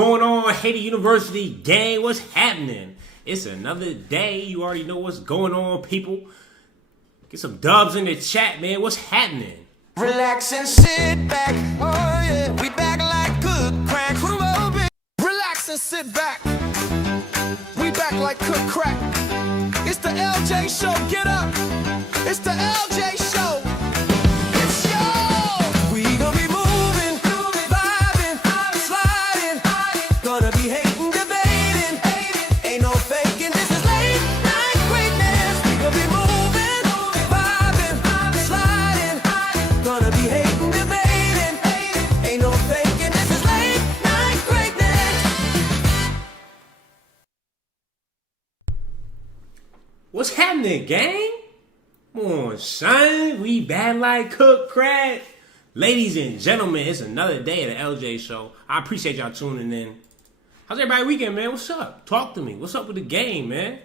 going on, Haiti University gang? What's happening? It's another day. You already know what's going on, people. Get some dubs in the chat, man. What's happening? Relax and sit back. Oh yeah, we back like good crack. Come on, baby. Relax and sit back. We back like cook crack. It's the LJ show. Get up. It's the LJ show. It's yo. We gonna be moving, vibing, sliding. Gonna be hating, debating. Ain't no faking. This is late night greatness. We gonna be moving, vibing, sliding. Gonna be hating, debating. Ain't no faking. This is late night greatness. What's happening, gang? Come on, son. We bad like cook crack. Ladies and gentlemen, it's another day of the LJ show. I appreciate y'all tuning in. How's everybody weekend, man? What's up? Talk to me. What's up with the game, man?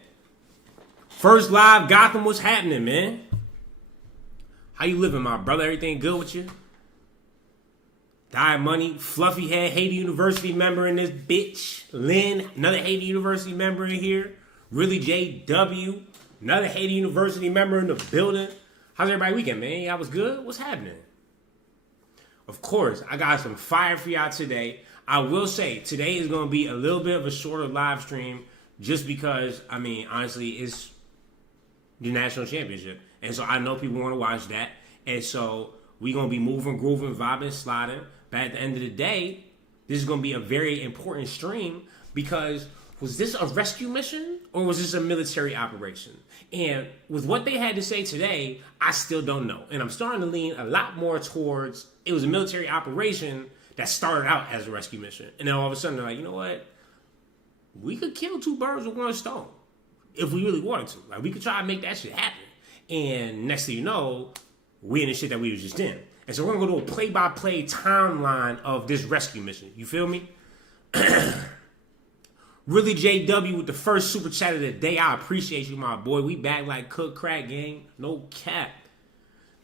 First live Gotham, what's happening, man? How you living, my brother? Everything good with you? Die Money, Fluffy Head, Haiti University member in this bitch. Lynn, another Haiti University member in here. Really JW, another Haiti University member in the building. How's everybody weekend, man? Y'all was good? What's happening? Of course, I got some fire for y'all today. I will say, today is going to be a little bit of a shorter live stream just because, I mean, honestly, it's the national championship. And so I know people want to watch that. And so we're going to be moving, grooving, vibing, sliding. But at the end of the day, this is going to be a very important stream because was this a rescue mission or was this a military operation? And with what they had to say today, I still don't know. And I'm starting to lean a lot more towards it was a military operation that started out as a rescue mission. And then all of a sudden they're like, you know what? We could kill two birds with one stone if we really wanted to. Like, we could try to make that shit happen. And next thing you know, we in the shit that we was just in. And so we're going to go to a play-by-play timeline of this rescue mission. You feel me? Really JW with the first super chat of the day. I appreciate you, my boy. We back like cook crack, gang. No cap.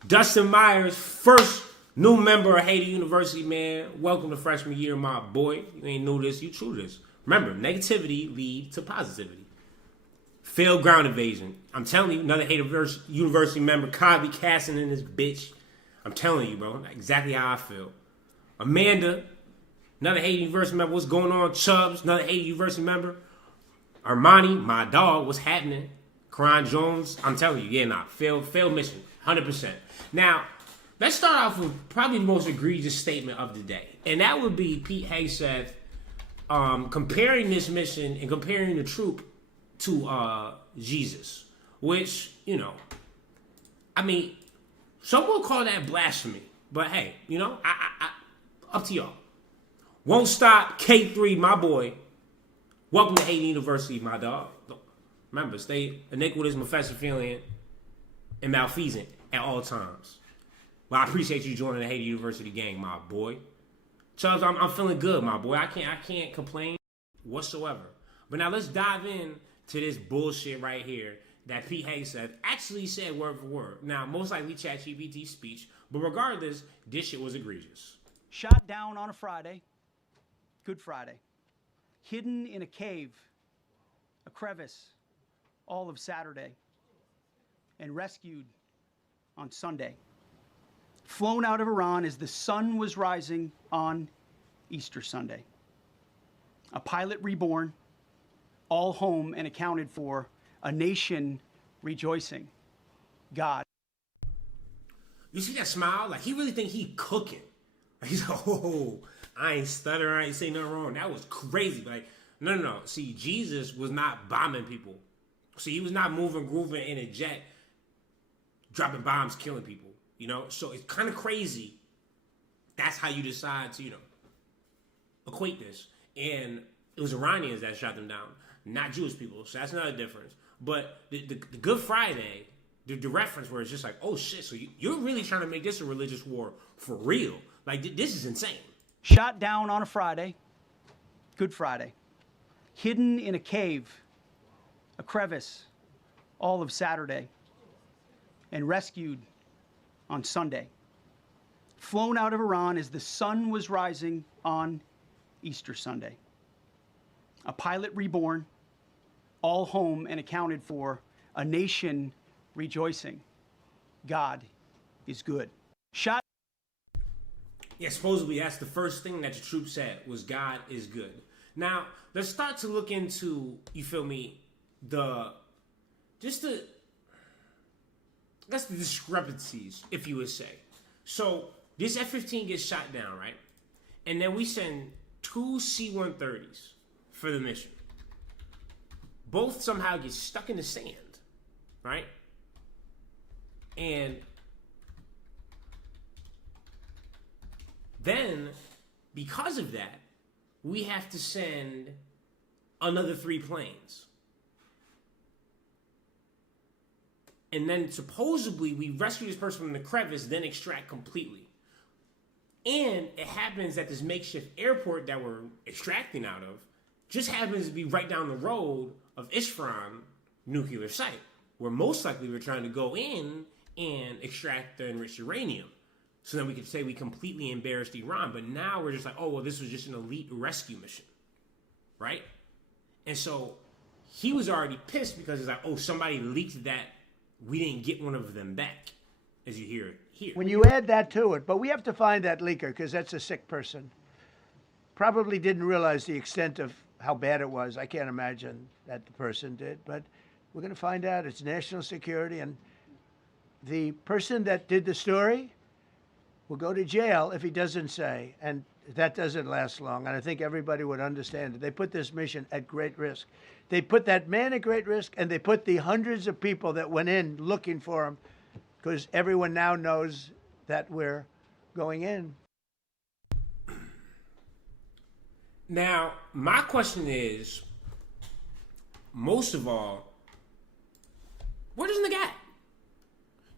Dustin Myers, first new member of Haiti University, man. Welcome to freshman year, my boy. You ain't new to this, you true to this. Remember, negativity leads to positivity. Failed ground invasion. I'm telling you, another Haiti University member, Cosby Casson in this bitch. I'm telling you, bro, exactly how I feel. Amanda, another Haiti University member. What's going on? Chubbs, another Haiti University member. Armani, my dog. What's happening? Karan Jones. I'm telling you, yeah, nah. Failed mission. 100%. Now, let's start off with probably the most egregious statement of the day. And that would be Pete Hegseth comparing this mission and comparing the troop to Jesus. Which, you know, I mean, some will call that blasphemy. But hey, you know, I up to y'all. Won't stop, K3, my boy. Welcome to Haiti University, my dog. Remember, stay iniquitous, malfeasant, and malfeasant at all times. Well, I appreciate you joining the Haiti University gang, my boy. Chubbs, I'm feeling good, my boy. I can't complain whatsoever. But now let's dive in to this bullshit right here that Pete Hegseth actually said word for word. Now, most likely ChatGPT speech, but regardless, this shit was egregious. Shot down on a Friday. Good Friday. Hidden in a cave, a crevice, all of Saturday, and rescued on Sunday. Flown out of Iran as the sun was rising on Easter Sunday. A pilot reborn, all home and accounted for, a nation rejoicing. God. You see that smile? Like, he really think he cooking. Like, he's like, oh, I ain't stuttering, I ain't saying nothing wrong. That was crazy. Like, no. See, Jesus was not bombing people. See, he was not moving, grooving in a jet, dropping bombs, killing people. You know? So it's kind of crazy. That's how you decide to, you know, equate this. And it was Iranians that shot them down, not Jewish people. So that's another difference. But the Good Friday, the reference where it's just like, oh shit, so you're really trying to make this a religious war for real. Like, this is insane. Shot down on a Friday, Good Friday, hidden in a cave, a crevice, all of Saturday, and rescued on Sunday. Flown out of Iran as the sun was rising on Easter Sunday. a pilot reborn, all home and accounted for, a nation rejoicing. God is good. Shot. Yeah, supposedly that's the first thing that the troops said was God is good. Now, let's start to look into, you feel me, the discrepancies, if you would say. So, this F-15 gets shot down, right? And then we send 2 C-130s for the mission. Both somehow get stuck in the sand, right? And then, because of that, we have to send another 3 planes. And then supposedly we rescue this person from the crevice, then extract completely. And it happens that this makeshift airport that we're extracting out of just happens to be right down the road of Isfahan nuclear site, where most likely we're trying to go in and extract the enriched uranium. So then we could say we completely embarrassed Iran, but now we're just like, oh, well, this was just an elite rescue mission, right? And so he was already pissed because he's like, oh, somebody leaked that. We didn't get one of them back, as you hear here. When you add that to it, but we have to find that leaker because that's a sick person. Probably didn't realize the extent of how bad it was. I can't imagine that the person did, but we're going to find out. It's national security, and the person that did the story will go to jail if he doesn't say, and that doesn't last long, and I think everybody would understand it. They put this mission at great risk. They put that man at great risk, and they put the hundreds of people that went in looking for him, because everyone now knows that we're going in. Now, my question is, most of all, where does the guy?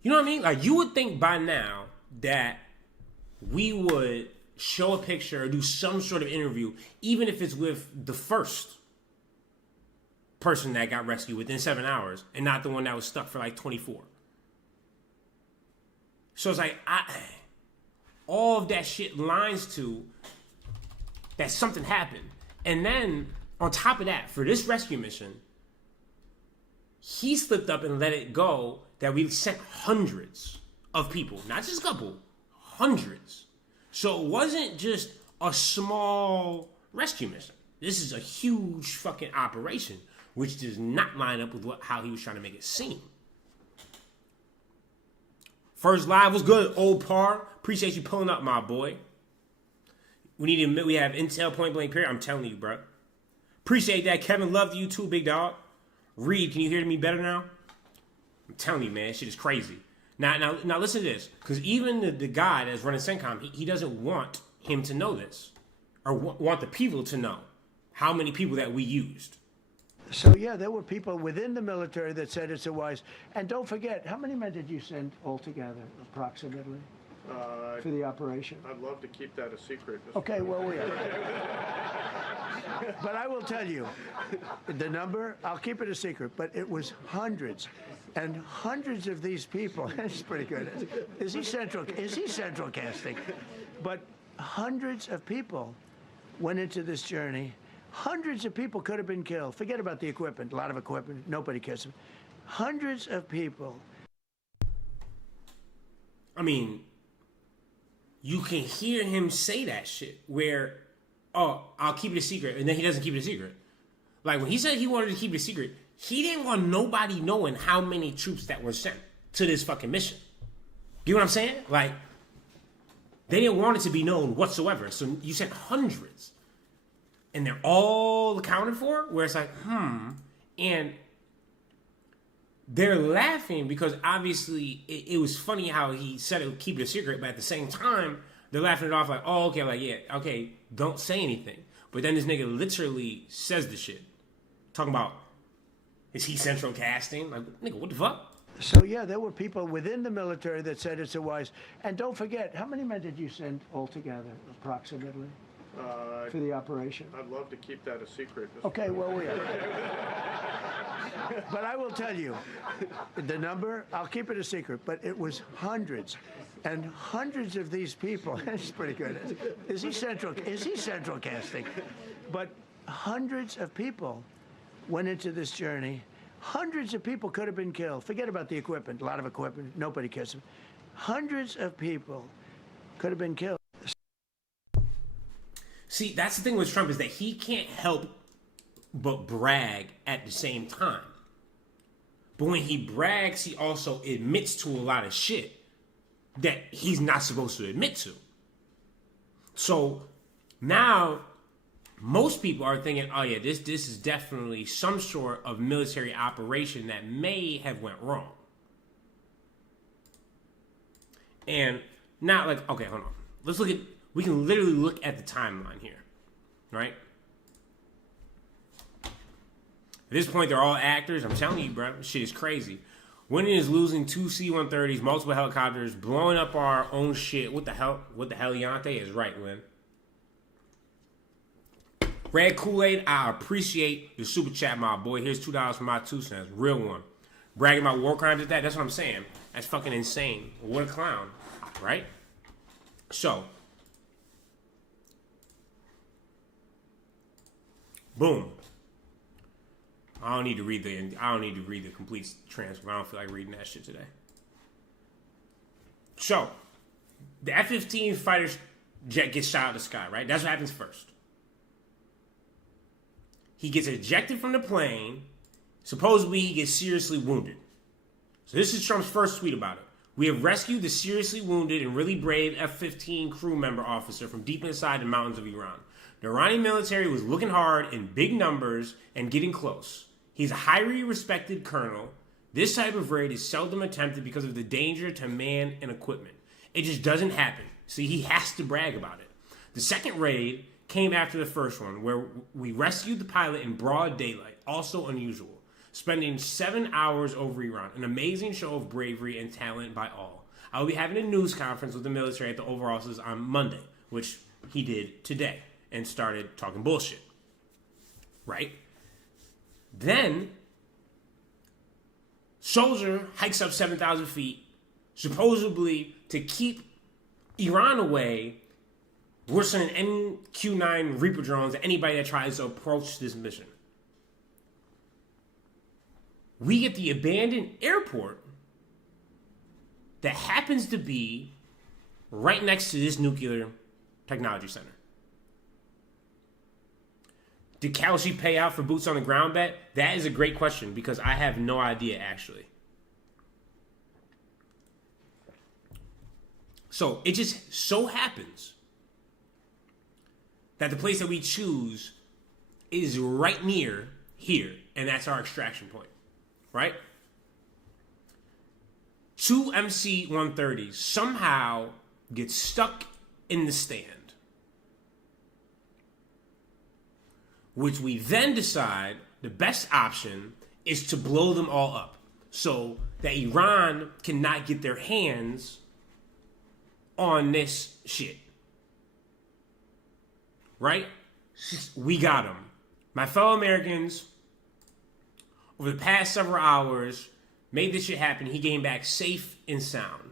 You know what I mean? Like, you would think by now that we would show a picture or do some sort of interview, even if it's with the first person that got rescued within 7 hours and not the one that was stuck for like 24. So it's like, all of that shit lines to that something happened. And then on top of that, for this rescue mission, he slipped up and let it go that we sent hundreds of people, not just a couple, hundreds. So it wasn't just a small rescue mission. This is a huge fucking operation, which does not line up with how he was trying to make it seem. First live was good, old par. Appreciate you pulling up, my boy. We have intel point blank period. I'm telling you, bro. Appreciate that. Kevin, love you too, big dog. Reed, can you hear me better now? I'm telling you, man, shit is crazy. Now, listen to this, because even the guy that's running CENTCOM, he doesn't want him to know this, or want the people to know how many people that we used. So, yeah, there were people within the military that said it's a wise. And don't forget, how many men did you send altogether, approximately, for the operation? I'd love to keep that a secret. Okay, well, we are. But I will tell you, the number, I'll keep it a secret, but it was hundreds. And hundreds of these people, it's pretty good. Is he central casting? But hundreds of people went into this journey. Hundreds of people could have been killed. Forget about the equipment, a lot of equipment, nobody cares. Hundreds of people. I mean, you can hear him say that shit where, oh, I'll keep it a secret, and then he doesn't keep it a secret. Like, when he said he wanted to keep it a secret, he didn't want nobody knowing how many troops that were sent to this fucking mission. You know what I'm saying? Like, they didn't want it to be known whatsoever. So you sent hundreds. And they're all accounted for? Where it's like, And they're laughing because obviously it was funny how he said it would keep it a secret, but at the same time, they're laughing it off like, oh, okay, like, yeah, okay, don't say anything. But then this nigga literally says the shit. Talking about, is he central casting? Like, nigga, what the fuck? So, yeah, there were people within the military that said it's a wise. And don't forget, how many men did you send altogether, approximately, for the operation? I'd love to keep that a secret. Okay, well, we are. But I will tell you, the number, I'll keep it a secret, but it was hundreds. And hundreds of these people, it's pretty good. Is he central casting? But hundreds of people went into this journey. Hundreds of people could have been killed. Forget about the equipment. A lot of equipment. Nobody cares. Hundreds of people could have been killed. See, that's the thing with Trump is that he can't help but brag at the same time. But when he brags, he also admits to a lot of shit that he's not supposed to admit to. So now most people are thinking, oh yeah, this is definitely some sort of military operation that may have went wrong. And not like, okay, hold on. Let's look at, we can literally look at the timeline here, right? At this point, they're all actors. I'm telling you, bro, shit is crazy. Winning is losing 2 C-130s, multiple helicopters, blowing up our own shit. What the hell? What the hell, Yante is right, Win. Red Kool-Aid, I appreciate the super chat, my boy. Here's $2 for my 2 cents. Real one. Bragging about war crimes at that, that's what I'm saying. That's fucking insane. What a clown, right? So, boom. I don't need to read the complete transcript. I don't feel like reading that shit today. So, the F-15 fighter jet gets shot out of the sky, right? That's what happens first. He gets ejected from the plane. Supposedly, he gets seriously wounded. So this is Trump's first tweet about it. We have rescued the seriously wounded and really brave F-15 crew member officer from deep inside the mountains of Iran. The Iranian military was looking hard in big numbers and getting close. He's a highly respected colonel. This type of raid is seldom attempted because of the danger to man and equipment. It just doesn't happen. See, he has to brag about it. The second raid came after the first one, where we rescued the pilot in broad daylight, also unusual, spending 7 hours over Iran, an amazing show of bravery and talent by all. I will be having a news conference with the military at the Oval Office on Monday, which he did today, and started talking bullshit. Right? Then, soldier hikes up 7,000 feet, supposedly to keep Iran away, we're sending MQ-9 Reaper drones at anybody that tries to approach this mission. We get the abandoned airport that happens to be right next to this nuclear technology center. Did Kelsey pay out for boots on the ground bet? That is a great question because I have no idea actually. So it just so happens that the place that we choose is right near here, and that's our extraction point, right? 2 MC-130s somehow get stuck in the stand, which we then decide the best option is to blow them all up so that Iran cannot get their hands on this shit. Right? We got them. My fellow Americans, over the past several hours, made this shit happen. He came back safe and sound.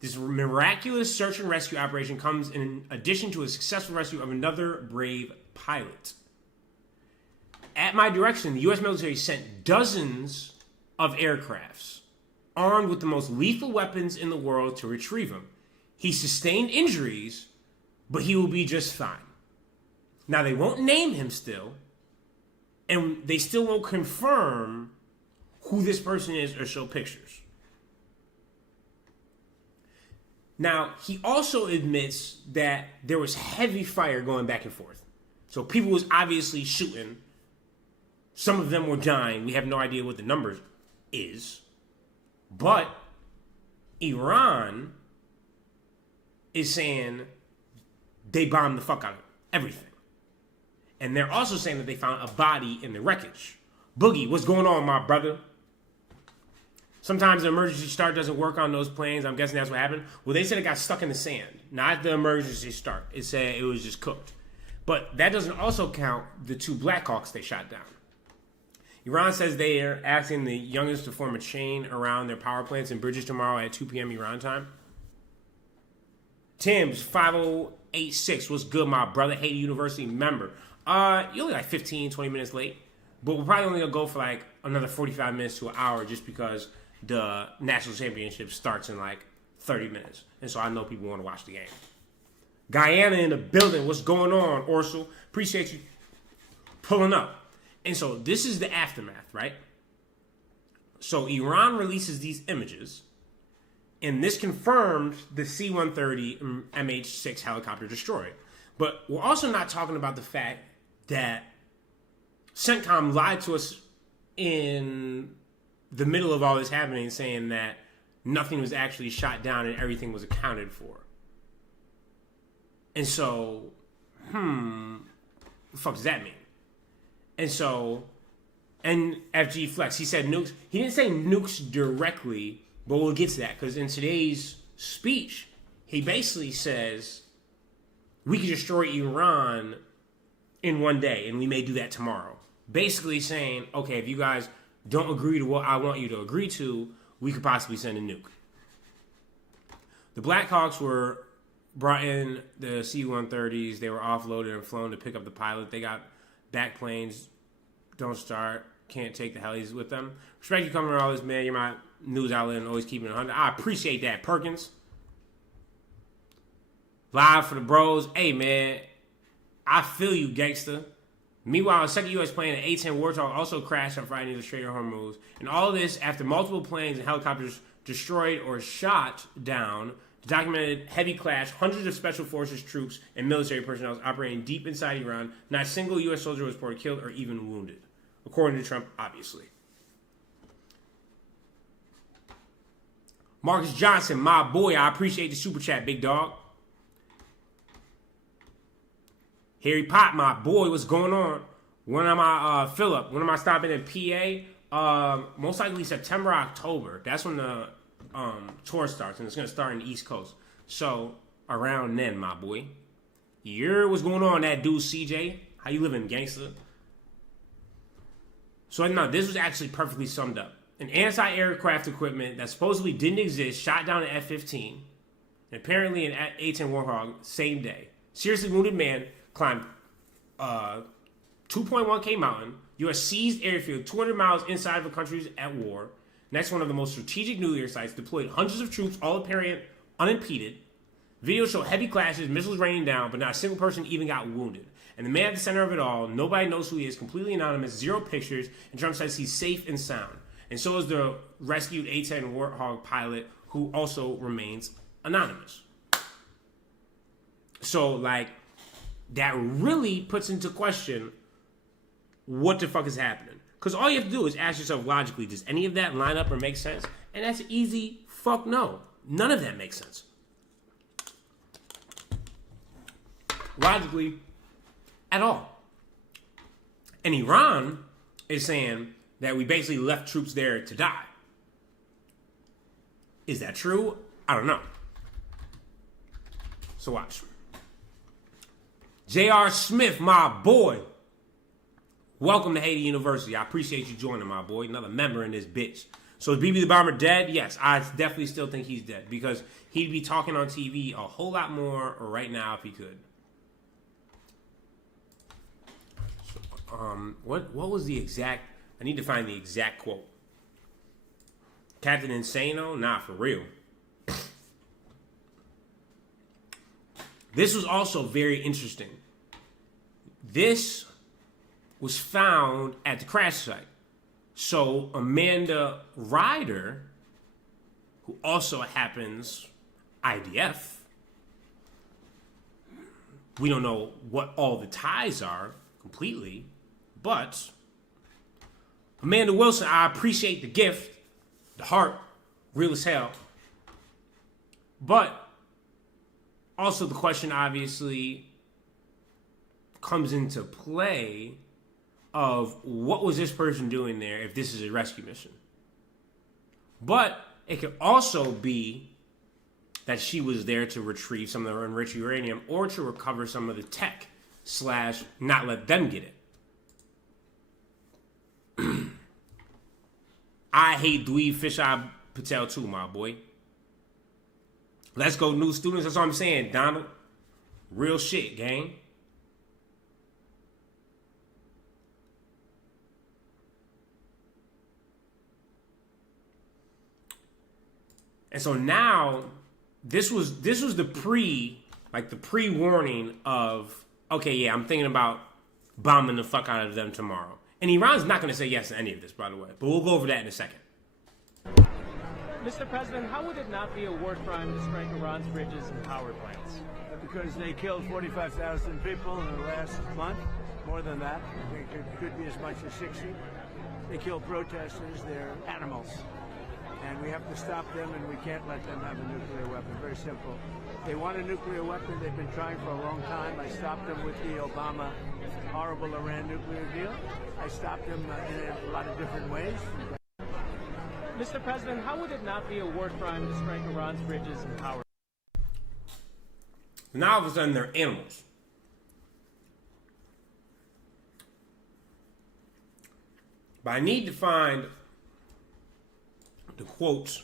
This miraculous search and rescue operation comes in addition to a successful rescue of another brave pilot. At my direction, the U.S. military sent dozens of aircrafts armed with the most lethal weapons in the world to retrieve him. He sustained injuries, but he will be just fine. Now, they won't name him still, and they still won't confirm who this person is or show pictures. Now, he also admits that there was heavy fire going back and forth. So people was obviously shooting. Some of them were dying. We have no idea what the numbers is. But Iran is saying they bombed the fuck out of everything. And they're also saying that they found a body in the wreckage. Boogie, what's going on, my brother? Sometimes the emergency start doesn't work on those planes. I'm guessing that's what happened. Well, they said it got stuck in the sand. Not the emergency start. It said it was just cooked. But that doesn't also count the 2 Blackhawks they shot down. Iran says they are asking the youngest to form a chain around their power plants and bridges tomorrow at 2 p.m. Iran time. Tim's 86. What's good, my brother? Haiti University member. You're only like 15, 20 minutes late. But we're probably only going to go for like another 45 minutes to an hour just because the national championship starts in like 30 minutes. And so I know people want to watch the game. Guyana in the building. What's going on, Orsul? Appreciate you pulling up. And so this is the aftermath, right? So Iran releases these images. And this confirmed the C-130 MH-6 helicopter destroyed. But we're also not talking about the fact that CENTCOM lied to us in the middle of all this happening, saying that nothing was actually shot down and everything was accounted for. And so, what the fuck does that mean? And so, and FG Flex, he said nukes. He didn't say nukes directly, but we'll get to that because in today's speech, he basically says we can destroy Iran in one day, and we may do that tomorrow. Basically saying, okay, if you guys don't agree to what I want you to agree to, we could possibly send a nuke. The Black Hawks were brought in the C-130s. They were offloaded and flown to pick up the pilot. They got back planes, don't start, can't take the helis with them. Respect you coming around all this, man. You're my news outlet and always keeping it 100. I appreciate that, Perkins. Live for the bros. Hey, man, I feel you, gangster. Meanwhile, a second U.S. plane, an A-10 Warthog, also crashed on Friday near the Strait of Hormuz. And all of this after multiple planes and helicopters destroyed or shot down. The documented heavy clash, hundreds of special forces troops and military personnel operating deep inside Iran. Not a single U.S. soldier was reported killed or even wounded. According to Trump, obviously. Marcus Johnson, my boy, I appreciate the super chat, big dog. Harry Pop, my boy, what's going on? When am I, Philip, when am I stopping in PA? Most likely September, October. That's when the tour starts, and it's going to start in the East Coast. So, around then, my boy. What's going on, that dude, CJ? How you living, gangster? So, no, this was actually perfectly summed up. An anti-aircraft equipment that supposedly didn't exist shot down an F-15. And apparently an A-10 Warthog, same day. Seriously wounded man climbed 2.1K mountain. U.S. seized airfield 200 miles inside of the countries at war. Next, one of the most strategic nuclear sites, deployed hundreds of troops, all apparent unimpeded. Videos show heavy clashes, missiles raining down, but not a single person even got wounded. And the man at the center of it all, nobody knows who he is, completely anonymous, zero pictures, and Trump says he's safe and sound. And so is the rescued A-10 Warthog pilot, who also remains anonymous. So, like, that really puts into question what the fuck is happening. Because all you have to do is ask yourself logically, does any of that line up or make sense? And that's easy fuck no. None of that makes sense. Logically, at all. And Iran is saying that we basically left troops there to die. Is that true? I don't know. So watch. J.R. Smith, my boy. Welcome to Haiti University. I appreciate you joining, my boy. Another member in this bitch. So is BB the Bomber dead? Yes, I definitely still think he's dead because he'd be talking on TV a whole lot more right now if he could. What was the exact... I need to find the exact quote. Captain Insano? Nah, for real. This was also very interesting. This was found at the crash site. So Amanda Ryder, who also happens IDF, we don't know what all the ties are completely, but Amanda Wilson, I appreciate the gift, the heart, real as hell. But also the question obviously comes into play of what was this person doing there if this is a rescue mission. But it could also be that she was there to retrieve some of the enriched uranium or to recover some of the tech / not let them get it. I hate Dweeb Fisheye Patel too, my boy. Let's go, new students. That's what I'm saying, Donald. Real shit, gang. And so now, this was the pre-warning of, okay, yeah, I'm thinking about bombing the fuck out of them tomorrow. And Iran's not going to say yes to any of this, by the way. But we'll go over that in a second. Mr. President, how would it not be a war crime to strike Iran's bridges and power plants? Because they killed 45,000 people in the last month, more than that. I think it could be as much as 60. They kill protesters, they're animals. And we have to stop them, and we can't let them have a nuclear weapon. Very simple. They want a nuclear weapon. They've been trying for a long time. I stopped them with the Obama horrible Iran nuclear deal. I stopped them in a lot of different ways. Mr. President, how would it not be a war crime to strike Iran's bridges and power? Now all of a sudden they're animals. But I need to find the quotes.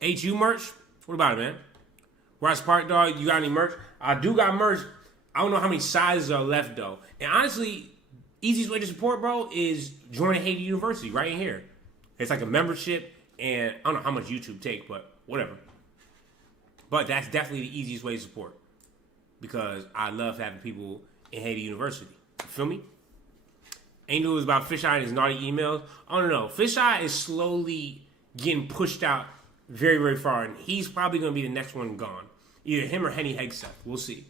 HU merch? What about it, man? Rice Park Dog, you got any merch? I do got merch. I don't know how many sizes are left, though. And honestly, easiest way to support, bro, is join Haiti University right in here. It's like a membership, and I don't know how much YouTube take, but whatever. But that's definitely the easiest way to support, because I love having people in Haiti University. You feel me? Ain't knew it was about Fisheye and his naughty emails. I don't know. Fisheye is slowly getting pushed out very, very far, and he's probably going to be the next one gone. Either him or Pete Hegseth. We'll see.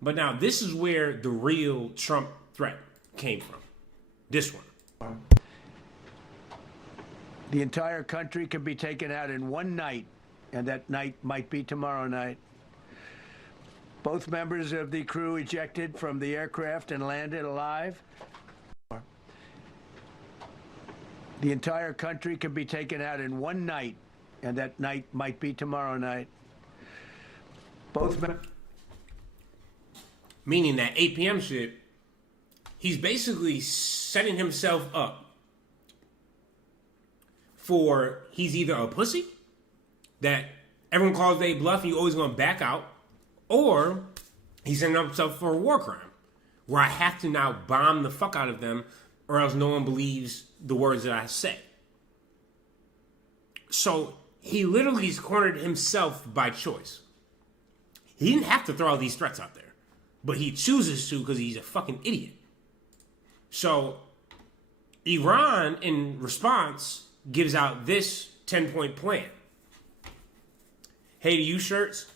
But now, this is where the real Trump threat came from. This one. The entire country can be taken out in one night, and that night might be tomorrow night. Both members of the crew ejected from the aircraft and landed alive. The entire country can be taken out in one night, and that night might be tomorrow night. Both Meaning that 8 p.m. shit, he's basically setting himself up for he's either a pussy that everyone calls they bluff and you always going to back out, or he's setting himself for a war crime where I have to now bomb the fuck out of them or else no one believes the words that I say. So he literally has cornered himself by choice. He didn't have to throw all these threats out there, but he chooses to because he's a fucking idiot. So Iran, in response, gives out this 10-point plan. Hey to you shirts.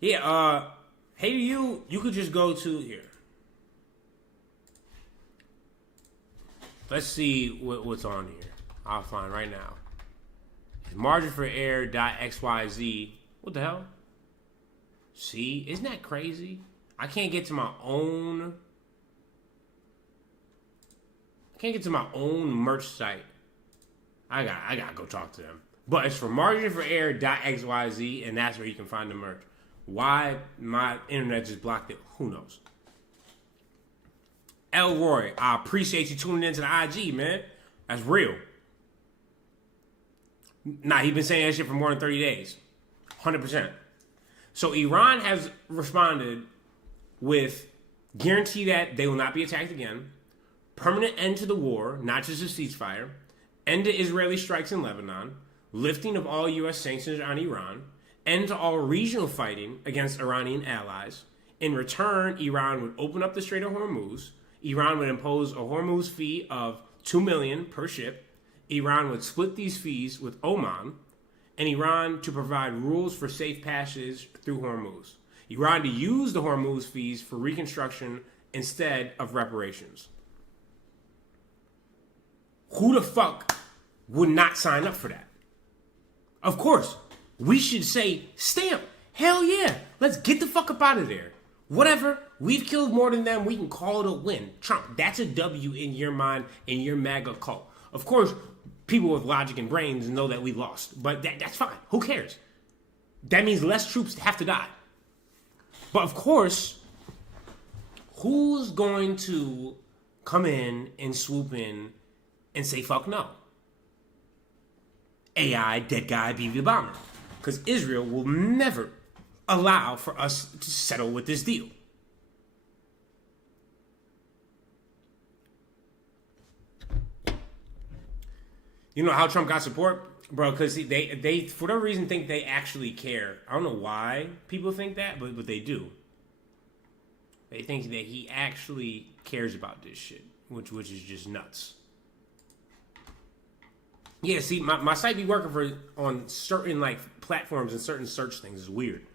Yeah, hey to you could just go to here. Let's see what's on here. I'll find right now. It's margin for error.xyz. What the hell? See, isn't that crazy? I can't get to my own merch site. I gotta go talk to them. But it's for margin for error.xyz, and that's where you can find the merch. Why my internet just blocked it, who knows? Elroy, I appreciate you tuning into the IG, man. That's real. Nah, he's been saying that shit for more than 30 days. 100%. So Iran has responded with guarantee that they will not be attacked again, permanent end to the war, not just a ceasefire, end to Israeli strikes in Lebanon, lifting of all U.S. sanctions on Iran, end to all regional fighting against Iranian allies. In return, Iran would open up the Strait of Hormuz. Iran would impose a Hormuz fee of $2 million per ship. Iran would split these fees with Oman, and Iran to provide rules for safe passage through Hormuz. Iran to use the Hormuz fees for reconstruction instead of reparations. Who the fuck would not sign up for that? Of course, we should say, stamp, hell yeah, let's get the fuck up out of there. Whatever, we've killed more than them, we can call it a win. Trump, that's a W in your mind, in your MAGA cult. Of course, people with logic and brains know that we lost, but that's fine. Who cares? That means less troops have to die. But of course, who's going to come in and swoop in and say fuck no? AI dead guy BB the bomber. Because Israel will never allow for us to settle with this deal. You know how Trump got support? Bro, because they for whatever reason think they actually care. I don't know why people think that, but they do. They think that he actually cares about this shit, which is just nuts. Yeah, see, my site be working on certain like platforms and certain search things. It's weird.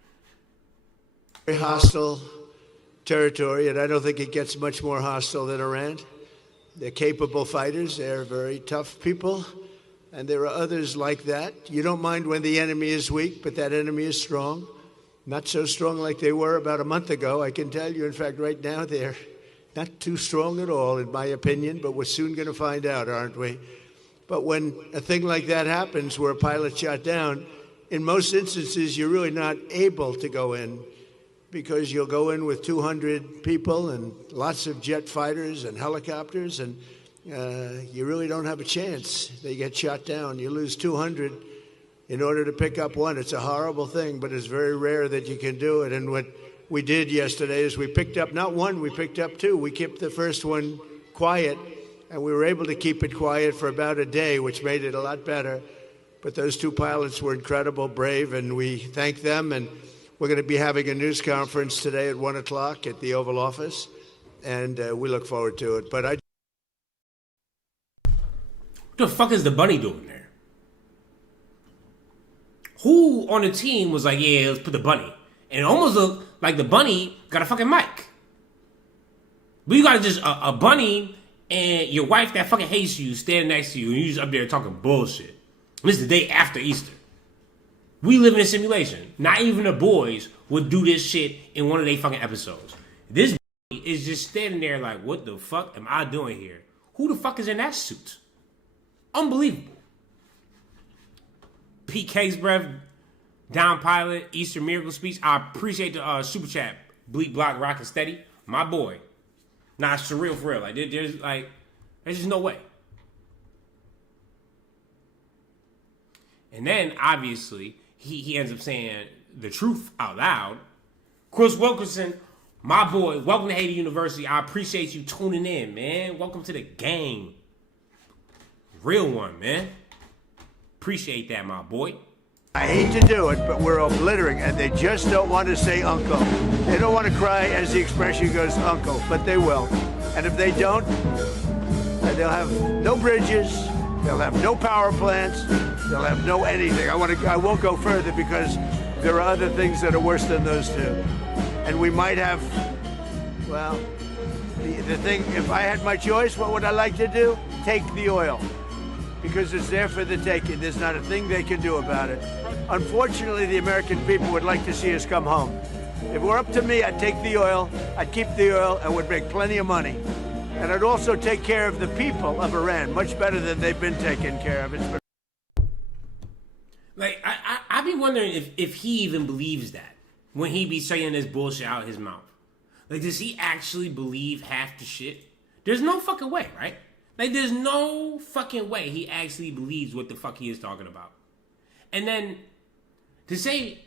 Very hostile territory, and I don't think it gets much more hostile than Iran. They're capable fighters. They're very tough people. And there are others like that. You don't mind when the enemy is weak, but that enemy is strong. Not so strong like they were about a month ago, I can tell you. In fact, right now, they're not too strong at all, in my opinion, but we're soon going to find out, aren't we? But when a thing like that happens, where a pilot shot down, in most instances, you're really not able to go in, because you'll go in with 200 people and lots of jet fighters and helicopters, and you really don't have a chance. They get shot down. You lose 200 in order to pick up one. It's a horrible thing, but it's very rare that you can do it. And what we did yesterday is we picked up not one, we picked up two. We kept the first one quiet, and we were able to keep it quiet for about a day, which made it a lot better. But those two pilots were incredible, brave, and we thank them. And we're going to be having a news conference today at 1 o'clock at the Oval Office, and we look forward to it. But What the fuck is the bunny doing there? Who on the team was like, yeah, let's put the bunny? And it almost looked like the bunny got a fucking mic. But you got just a bunny and your wife that fucking hates you standing next to you, and you just up there talking bullshit. And this is the day after Easter. We live in a simulation. Not even the boys would do this shit in one of their fucking episodes. This bunny is just standing there like, what the fuck am I doing here? Who the fuck is in that suit? Unbelievable. Pete Hegseth, down pilot, Easter miracle speech. I appreciate the super chat. Bleak block rockin' steady. My boy. Nah, it's surreal for real. Like there's just no way. And then obviously he ends up saying the truth out loud. Chris Wilkerson, my boy, welcome to Haiti University. I appreciate you tuning in, man. Welcome to the gang. Real one, man. Appreciate that, my boy. I hate to do it, but we're obliterating, and they just don't want to say uncle. They don't want to cry, as the expression goes, uncle, but they will. And if they don't, they'll have no bridges, they'll have no power plants, they'll have no anything. I won't go further because there are other things that are worse than those two. And we might have, well, the thing, if I had my choice, what would I like to do? Take the oil. Because it's there for the taking. There's not a thing they can do about it. Unfortunately, the American people would like to see us come home. If it were up to me, I'd take the oil, I'd keep the oil, and would make plenty of money. And I'd also take care of the people of Iran, much better than they've been taken care of. It's been... Like, I be wondering if he even believes that when he be saying this bullshit out his mouth. Like, does he actually believe half the shit? There's no fucking way, right? Like, there's no fucking way he actually believes what the fuck he is talking about. And then, to say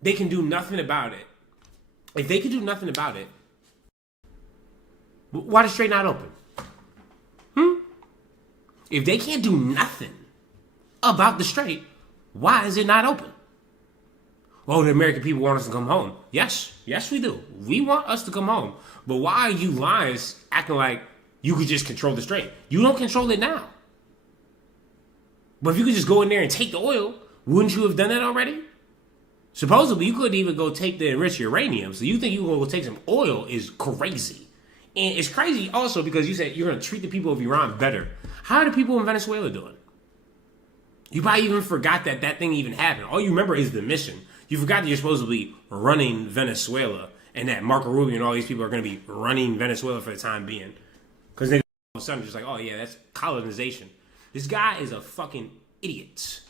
they can do nothing about it, if they can do nothing about it, why the Strait not open? If they can't do nothing about the Strait, why is it not open? Well, the American people want us to come home. Yes, we do. We want us to come home. But why are you liars acting like you could just control the Strait? You don't control it now. But if you could just go in there and take the oil, wouldn't you have done that already? Supposedly, you couldn't even go take the enriched uranium. So you think you can go take some oil is crazy. And it's crazy also because you said you're going to treat the people of Iran better. How are the people in Venezuela doing? You probably even forgot that thing even happened. All you remember is the mission. You forgot that you're supposed to be running Venezuela and that Marco Rubio and all these people are going to be running Venezuela for the time being. Because they all of a sudden just like, oh yeah, that's colonization. This guy is a fucking idiot.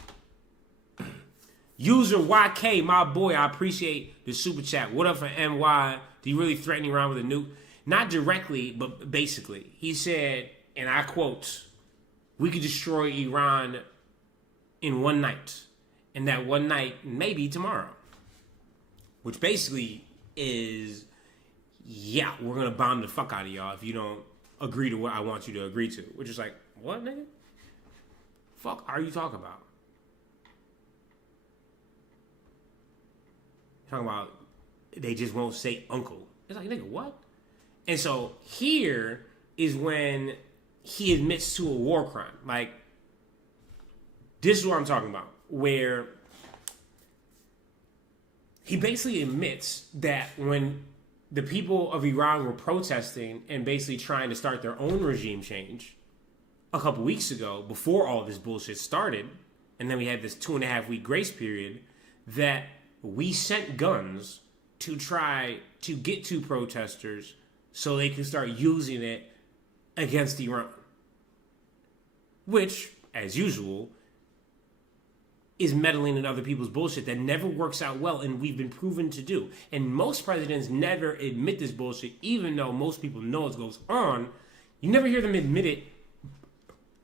User YK, my boy, I appreciate the super chat. What up for NY? Do you really threaten Iran with a nuke? Not directly, but basically. He said, and I quote, we could destroy Iran in one night. And that one night may be tomorrow. Which basically is, yeah, we're going to bomb the fuck out of y'all if you don't agree to what I want you to agree to. Which is like, what, nigga? Fuck are you talking about? Talking about they just won't say uncle. It's like, nigga, what? And so here is when he admits to a war crime. Like, this is what I'm talking about. Where he basically admits that when the people of Iran were protesting and basically trying to start their own regime change a couple weeks ago, before all this bullshit started, and then we had this 2.5 week grace period, that we sent guns to try to get to protesters so they can start using it against Iran. Which, as usual, is meddling in other people's bullshit that never works out well, and we've been proven to do. And most presidents never admit this bullshit, even though most people know it goes on. You never hear them admit it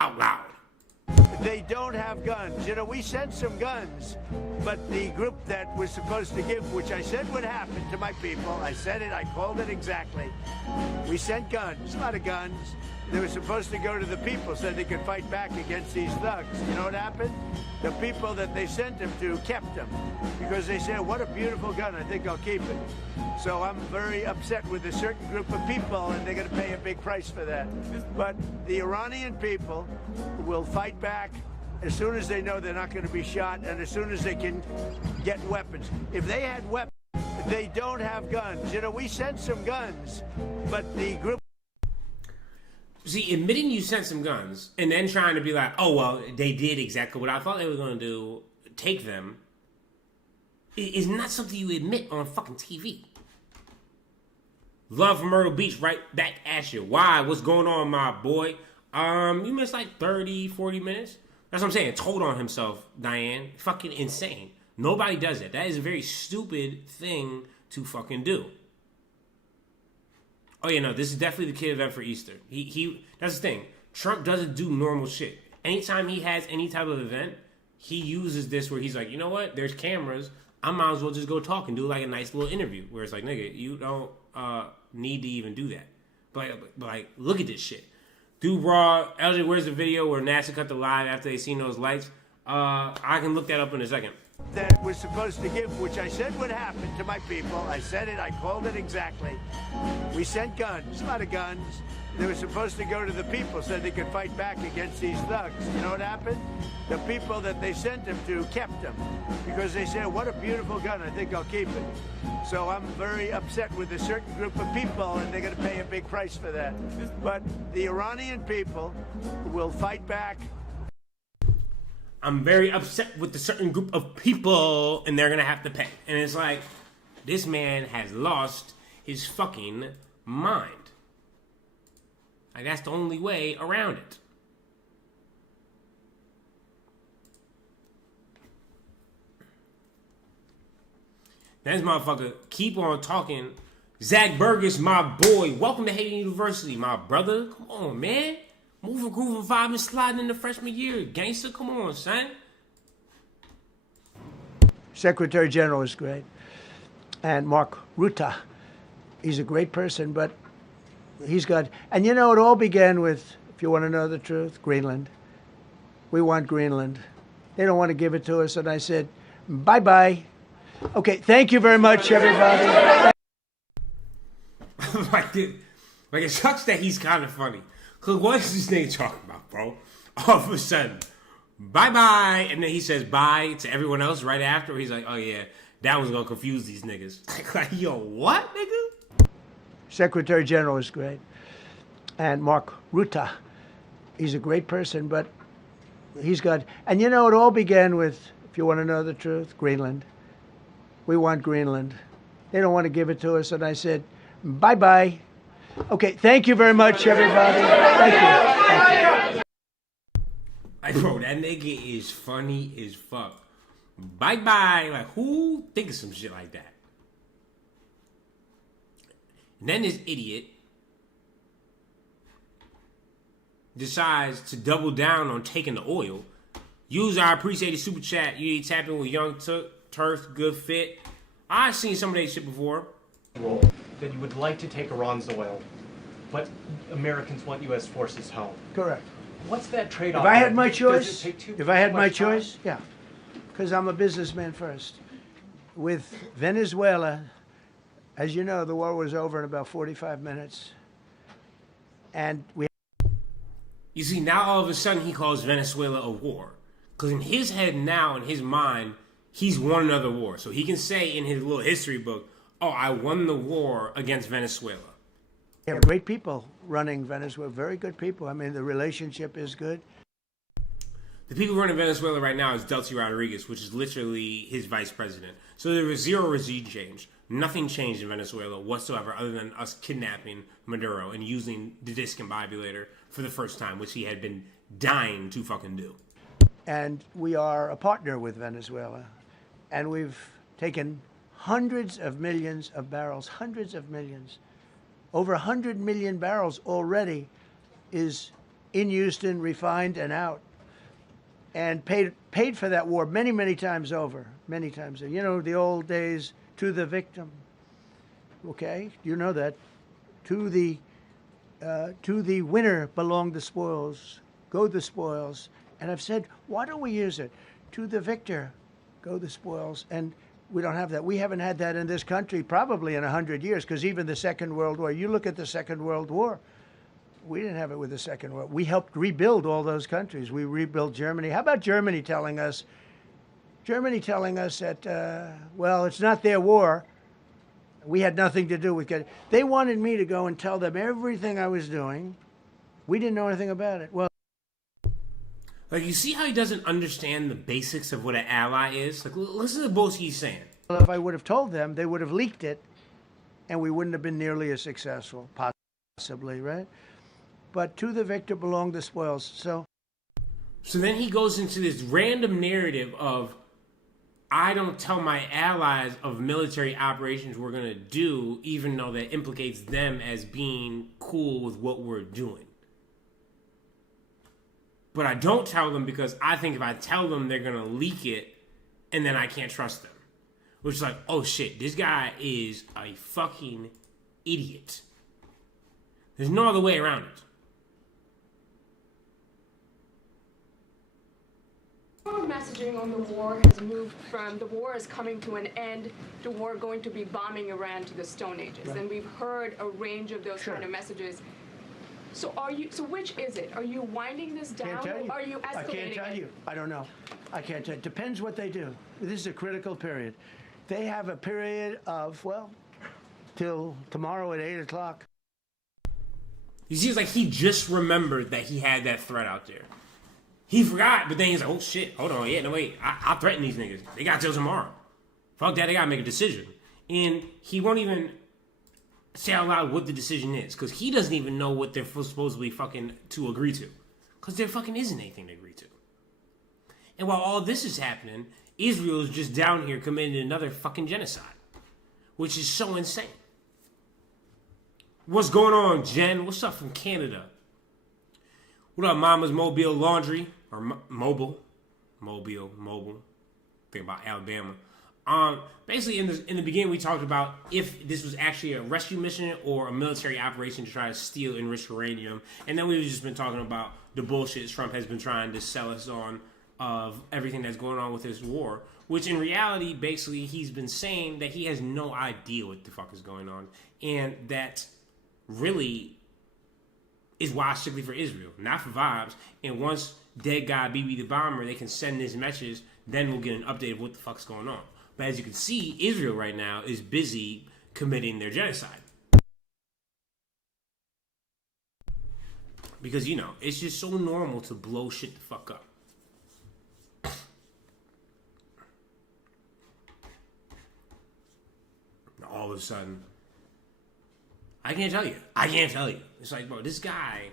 out loud. They don't have guns. You know, we sent some guns, but the group that was supposed to give, which I said would happen to my people, I said it, I called it exactly. We sent guns, a lot of guns. They were supposed to go to the people so they could fight back against these thugs. You know what happened? The people that they sent them to kept them because they said, what a beautiful gun, I think I'll keep it. So I'm very upset with a certain group of people, and they're going to pay a big price for that. But the Iranian people will fight back as soon as they know they're not going to be shot and as soon as they can get weapons. If they had weapons, they don't have guns. You know, we sent some guns, but the group... See, admitting you sent some guns and then trying to be like, oh, well, they did exactly what I thought they were going to do, take them, is not something you admit on fucking TV. Love from Myrtle Beach, right back at you. Why? What's going on, my boy? You missed like 30, 40 minutes. That's what I'm saying. Told on himself, Diane. Fucking insane. Nobody does that. That is a very stupid thing to fucking do. Oh, yeah, no, this is definitely the kid event for Easter. He that's the thing. Trump doesn't do normal shit. Anytime he has any type of event, he uses this where he's like, you know what? There's cameras. I might as well just go talk and do like a nice little interview. Where it's like, nigga, you don't need to even do that. But like, look at this shit. Dude, raw. LJ, where's the video where NASA cut the live after they seen those lights? I can look that up in a second. That was supposed to give, which I said would happen to my people. I said it, I called it exactly. We sent guns, a lot of guns. They were supposed to go to the people so they could fight back against these thugs. You know what happened? The people that they sent them to kept them because they said, what a beautiful gun, I think I'll keep it. So I'm very upset with a certain group of people, and they're going to pay a big price for that. But the Iranian people will fight back. I'm very upset with a certain group of people, and they're going to have to pay. And it's like, this man has lost his fucking mind. Like, that's the only way around it. This motherfucker keep on talking. Zach Burgess, my boy. Welcome to Haiti University, my brother. Come on, man. Moving, grooving, vibing, sliding in the freshman year. Gangster, come on, son. Secretary General is great. And Mark Rutte, he's a great person, but he's got, and you know, it all began with, if you want to know the truth, Greenland. We want Greenland. They don't want to give it to us. And I said, bye-bye. Okay, thank you very much, everybody. like it sucks that he's kind of funny. Cause what is this nigga talking about, bro? All of a sudden, bye-bye. And then he says bye to everyone else right after. He's like, oh yeah, that was gonna confuse these niggas. Like, yo, what, nigga? Secretary General is great. And Mark Rutte, he's a great person, but he's got, and you know, it all began with, if you want to know the truth, Greenland. We want Greenland. They don't want to give it to us. And I said, bye-bye. Okay, thank you very much, everybody. Thank you. Like, bro, that nigga is funny as fuck. Bye-bye. Like, who thinks some shit like that? And then this idiot decides to double down on taking the oil User, I appreciate the super chat. You tap in with Young Turf, good fit. I've seen some of that shit before. That you would like to take Iran's oil, but Americans want U.S. forces home. Correct. What's that trade-off? If I had my Does it choice, take too if I had my much time? choice, yeah, because I'm a businessman first. With Venezuela, as you know, the war was over in about 45 minutes, and we. You see, now all of a sudden he calls Venezuela a war. Because in his head now, in his mind, he's won another war. So he can say in his little history book, oh, I won the war against Venezuela. We have great people running Venezuela, very good people. I mean, the relationship is good. The people running Venezuela right now is Delcy Rodriguez, which is literally his vice president. So there was zero regime change. Nothing changed in Venezuela whatsoever other than us kidnapping Maduro and using the discombobulator for the first time, which he had been dying to fucking do. And we are a partner with Venezuela. And we've taken hundreds of millions of barrels, hundreds of millions. Over 100 million barrels already is in Houston, refined and out. And paid for that war many, many times over. Many times over. You know, the old days, to the victim. Okay? You know that. To the winner belong the spoils. Go the spoils. And I've said, why don't we use it? To the victor go the spoils. And we don't have that. We haven't had that in this country probably in 100 years, because even the Second World War, you look at the Second World War, we didn't have it with the Second World. We helped rebuild all those countries. We rebuilt Germany. How about Germany telling us that, well, it's not their war. We had nothing to do with it. They wanted me to go and tell them everything I was doing. We didn't know anything about it. Well, like, you see how he doesn't understand the basics of what an ally is? Like, listen to the bullshit he's saying. if I would have told them, they would have leaked it, and we wouldn't have been nearly as successful, possibly, right? But to the victor belong the spoils. So then he goes into this random narrative of, I don't tell my allies of military operations we're going to do, even though that implicates them as being cool with what we're doing. But I don't tell them because I think if I tell them, they're going to leak it, and then I can't trust them. Which is like, oh shit, this guy is a fucking idiot. There's no other way around it. Messaging on the war has moved from the war is coming to an end to war going to be bombing Iran to the Stone Ages. Right. And we've heard a range of those kind of messages. So which is it? Are you winding this down? Can't tell you. Or are you escalating I can't tell it? you. I don't know. I can't tell you. Depends what they do. This is a critical period. They have a period of, well, till tomorrow at 8 o'clock. It seems like he just remembered that he had that threat out there. He forgot, but then he's like, oh shit, hold on, yeah, no wait, I'll threaten these niggas. They got till tomorrow. Fuck that, they gotta make a decision. And he won't even say out loud what the decision is, because he doesn't even know what they're supposedly fucking to agree to. Because there fucking isn't anything to agree to. And while all this is happening, Israel is just down here committing another fucking genocide. Which is so insane. What's going on, Jen? What's up from Canada? What up, Mama's Mobile Laundry? Or Mobile. Think about Alabama. Basically, in the beginning, we talked about if this was actually a rescue mission or a military operation to try to steal enriched uranium. And then we've just been talking about the bullshit Trump has been trying to sell us on of everything that's going on with this war. Which in reality, basically, he's been saying that he has no idea what the fuck is going on. And that really is why strictly for Israel, not for vibes. And once dead guy BB the bomber, they can send this message, then we'll get an update of what the fuck's going on. But as you can see, Israel right now is busy committing their genocide. Because, you know, it's just so normal to blow shit the fuck up. All of a sudden, I can't tell you. It's like, bro, this guy,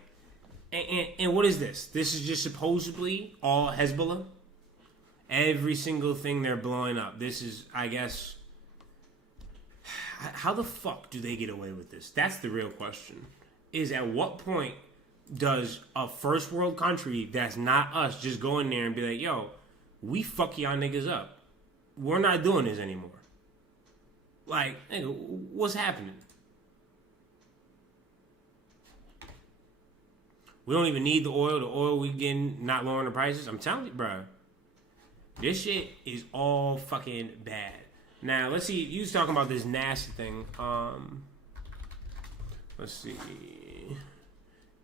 and what is this? This is just supposedly all Hezbollah? Every single thing they're blowing up. This is, I guess, how the fuck do they get away with this? That's the real question. Is at what point does a first world country that's not us just go in there and be like, yo, we fuck y'all niggas up. We're not doing this anymore. Like, nigga, what's happening? We don't even need the oil. The oil we getting not lowering the prices. I'm telling you, bro. This shit is all fucking bad. Now, let's see. You was talking about this nasty thing. Let's see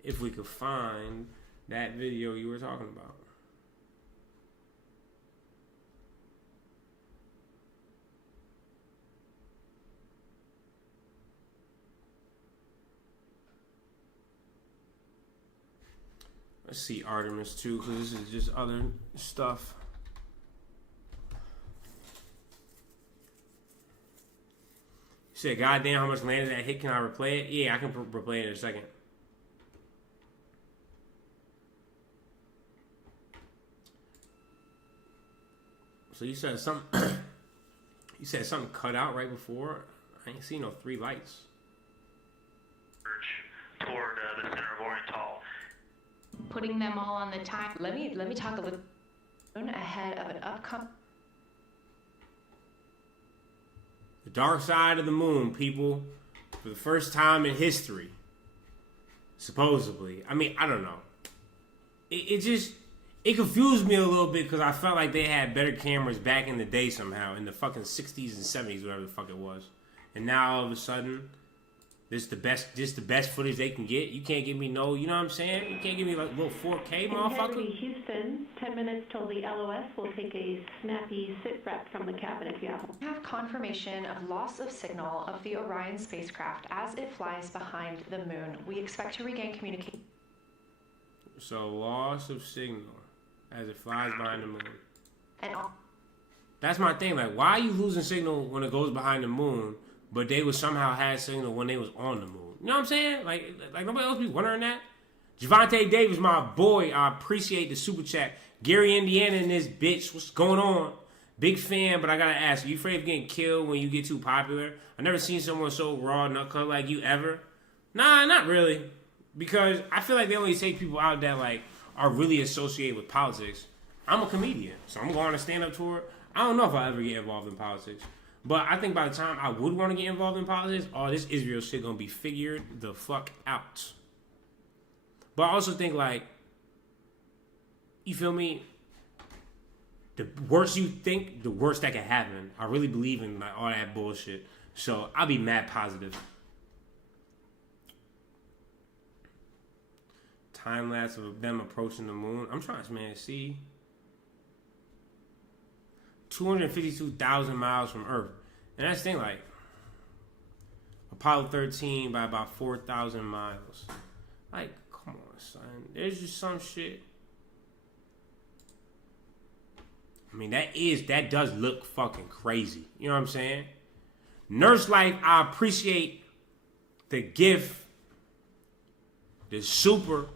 if we could find that video you were talking about. Let's see Artemis too, because this is just other stuff. You said, goddamn, how much land did that hit? Can I replay it? Yeah, I can replay it in a second. So you said something. You said something cut out right before. I ain't seen no 3 lights. Toward the center of Oriental. Putting them all on the time. Let me talk a little ahead of an upcoming. The dark side of the moon, people, for the first time in history, supposedly. I mean, I don't know. It confused me a little bit because I felt like they had better cameras back in the day somehow, in the fucking 60s and 70s, whatever the fuck it was. And now all of a sudden, this the best footage they can get. You can't give me no, you know what I'm saying? You can't give me like little 4K, motherfucker. Integrity Houston, 10 minutes till the LOS will take a snappy sit rep from the cabin if you have. We have confirmation of loss of signal of the Orion spacecraft as it flies behind the moon. We expect to regain communication. So loss of signal as it flies behind the moon. And That's my thing. Like, why are you losing signal when it goes behind the moon? But they would somehow had signal when they was on the moon. You know what I'm saying? Like nobody else be wondering that. Javante Davis, my boy, I appreciate the super chat. Gary, Indiana, and this bitch, what's going on? Big fan, but I gotta ask, are you afraid of getting killed when you get too popular? I never seen someone so raw nutcut like you ever. Nah, not really, because I feel like they only take people out that like are really associated with politics. I'm a comedian, so I'm going on a stand-up tour. I don't know if I'll ever get involved in politics. But I think by the time I would want to get involved in politics, all this Israel shit gonna be figured the fuck out. But I also think, like, you feel me? The worse you think, the worse that can happen. I really believe in like all that bullshit. So I'll be mad positive. Time lapse of them approaching the moon. I'm trying to see. 252,000 miles from Earth. And that's the thing, like, Apollo 13 by about 4,000 miles. Like, come on, son. There's just some shit. I mean, that does look fucking crazy. You know what I'm saying? Nurse Life, I appreciate the gift. The super.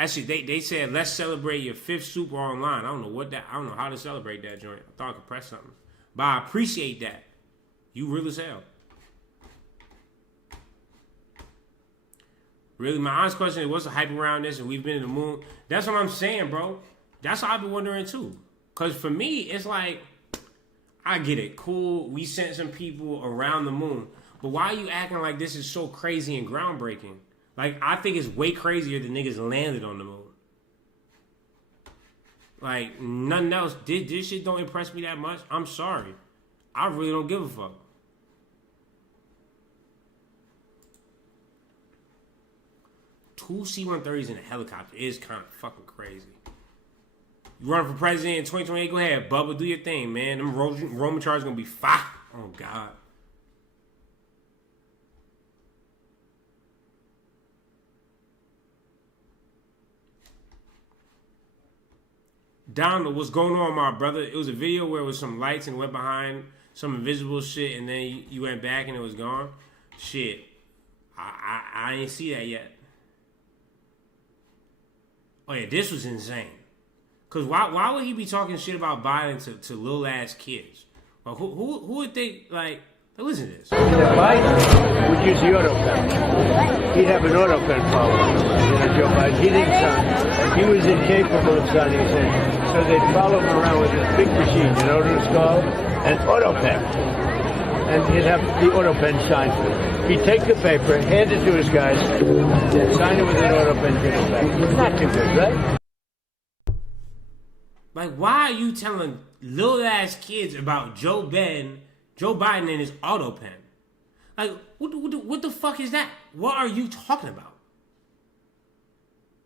Actually, they said, let's celebrate your 5th super online. I don't know how to celebrate that joint. I thought I could press something. But I appreciate that. You real as hell. Really, my honest question is, what's the hype around this? And we've been to the moon. That's what I'm saying, bro. That's what I've been wondering, too. Because for me, it's like, I get it. Cool, we sent some people around the moon. But why are you acting like this is so crazy and groundbreaking? Like, I think it's way crazier than niggas landed on the moon. Like, nothing else. This shit don't impress me that much. I'm sorry. I really don't give a fuck. Two C-130s in a helicopter is kind of fucking crazy. You running for president in 2028? Go ahead, Bubba. Do your thing, man. Them Roman charges gonna be fire. Oh, God. Donald, what's going on, my brother? It was a video where it was some lights and went behind some invisible shit, and then you went back and it was gone. Shit, I ain't see that yet. Oh yeah, this was insane. Cause why would he be talking shit about Biden to little ass kids? Well, who would think like Now listen to this. Biden would use the auto pen. He'd have an auto pen following him. Joe Biden, he didn't sign. He was incapable of signing his name. So they'd follow him around with this big machine, you know what it's called? An auto pen. And he'd have the auto pen signed for him. He'd take the paper, hand it to his guys, and sign it with an auto pen, give it back. Not too good, right? Like, why are you telling little ass kids about Joe Biden and his auto pen? Like, what the fuck is that? What are you talking about?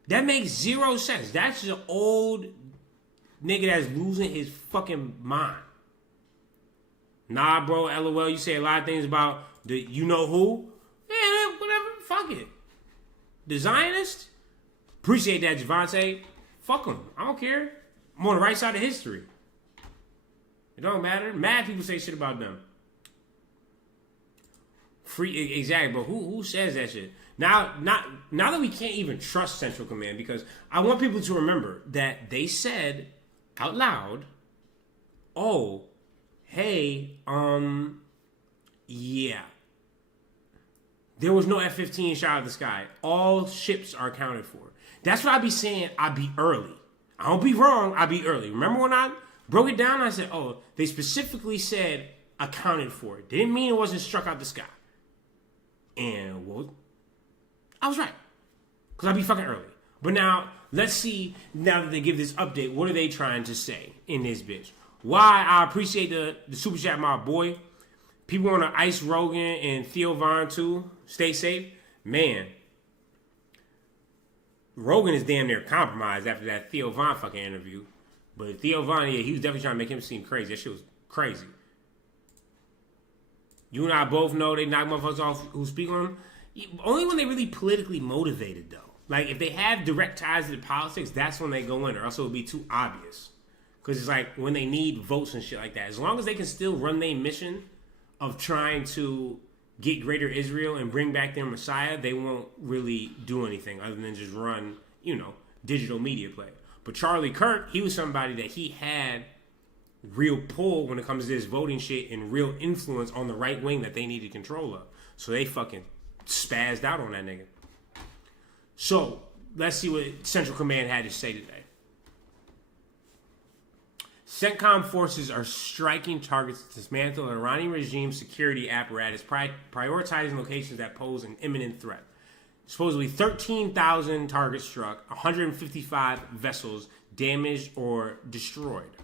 That makes zero sense. That's just an old nigga that's losing his fucking mind. Nah, bro, LOL, you say a lot of things about the you know who. Yeah, whatever, fuck it. The Zionists? Appreciate that, Javante. Fuck them. I don't care. I'm on the right side of history. It don't matter. Mad people say shit about them. Free, exactly, but who says that shit? Now that we can't even trust Central Command, because I want people to remember that they said out loud, oh, hey, yeah. There was no F-15 shot out of the sky. All ships are accounted for. That's what I be saying. I be early. I don't be wrong. I be early. Remember when I broke it down? I said, oh, they specifically said accounted for. It didn't mean it wasn't struck out the sky. And, well, I was right. Because I be fucking early. But now, let's see, now that they give this update, what are they trying to say in this bitch? Why I appreciate the super chat, my boy. People want to ice Rogan and Theo Von too. Stay safe. Man. Rogan is damn near compromised after that Theo Von fucking interview. But Theo Von, yeah, he was definitely trying to make him seem crazy. That shit was crazy. You and I both know they knock motherfuckers off who speak on them. Only when they really politically motivated, though. Like, if they have direct ties to the politics, that's when they go in, or else it would be too obvious. Because it's like when they need votes and shit like that. As long as they can still run their mission of trying to get greater Israel and bring back their Messiah, they won't really do anything other than just run, digital media play. But Charlie Kirk, he was somebody that he had real pull when it comes to this voting shit and real influence on the right wing that they needed control of. So they fucking spazzed out on that nigga. So, let's see what Central Command had to say today. CENTCOM forces are striking targets to dismantle the Iranian regime's security apparatus, prioritizing locations that pose an imminent threat. Supposedly 13,000 targets struck, 155 vessels damaged or destroyed.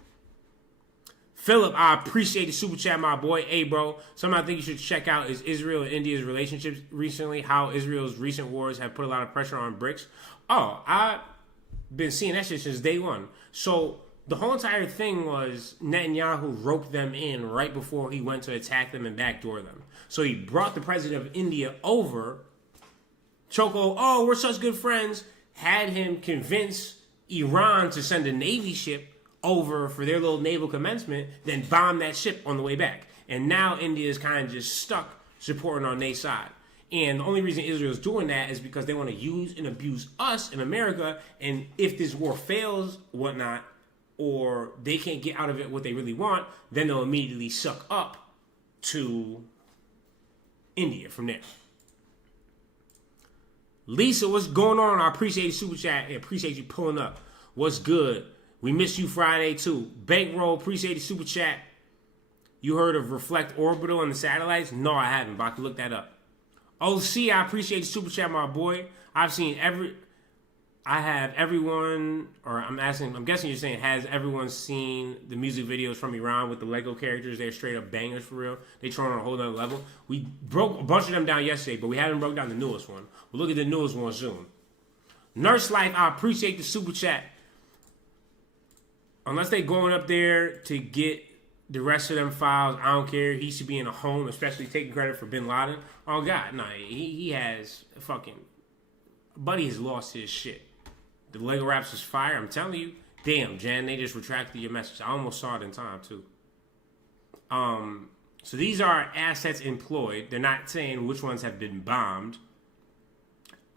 Philip, I appreciate the super chat, my boy. Hey, bro, something I think you should check out is Israel and India's relationships recently, how Israel's recent wars have put a lot of pressure on BRICS. Oh, I've been seeing that shit since day one. So the whole entire thing was Netanyahu roped them in right before he went to attack them and backdoor them. So he brought the president of India over. Choco, oh, we're such good friends, had him convince Iran to send a Navy ship over for their little naval commencement, then bomb that ship on the way back. And now India is kind of just stuck supporting on their side. And the only reason Israel is doing that is because they want to use and abuse us in America. And if this war fails, whatnot, or they can't get out of it what they really want, then they'll immediately suck up to India from there. Lisa, what's going on? I appreciate you super chat. I appreciate you pulling up. What's good? We missed you Friday too. Bankroll, appreciate the super chat. You heard of Reflect Orbital and the satellites? No, I haven't, but I can look that up. OC, I appreciate the super chat, my boy. I'm guessing you're saying, has everyone seen the music videos from Iran with the Lego characters? They're straight up bangers for real. They throwing on a whole nother level. We broke a bunch of them down yesterday, but we haven't broke down the newest one. We'll look at the newest one soon. Nurse Life, I appreciate the super chat. Unless they going up there to get the rest of them files, I don't care. He should be in a home, especially taking credit for Bin Laden. Oh, God, no, he has fucking... Buddy has lost his shit. The Lego Raps is fire, I'm telling you. Damn, Jan, they just retracted your message. I almost saw it in time, too. So these are assets employed. They're not saying which ones have been bombed.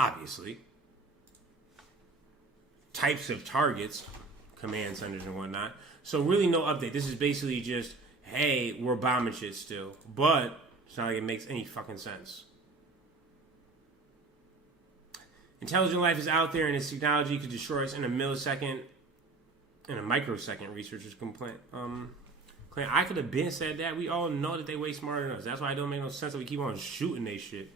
Obviously. Types of targets. Command centers and whatnot. So really no update. This is basically just, hey, we're bombing shit still. But It's not like it makes any fucking sense. Intelligent life is out there, and its technology could destroy us in a millisecond, in a microsecond. Researchers complain. Claim I could have been said that. We all know that they way smarter than us. That's why it don't make no sense that we keep on shooting they shit.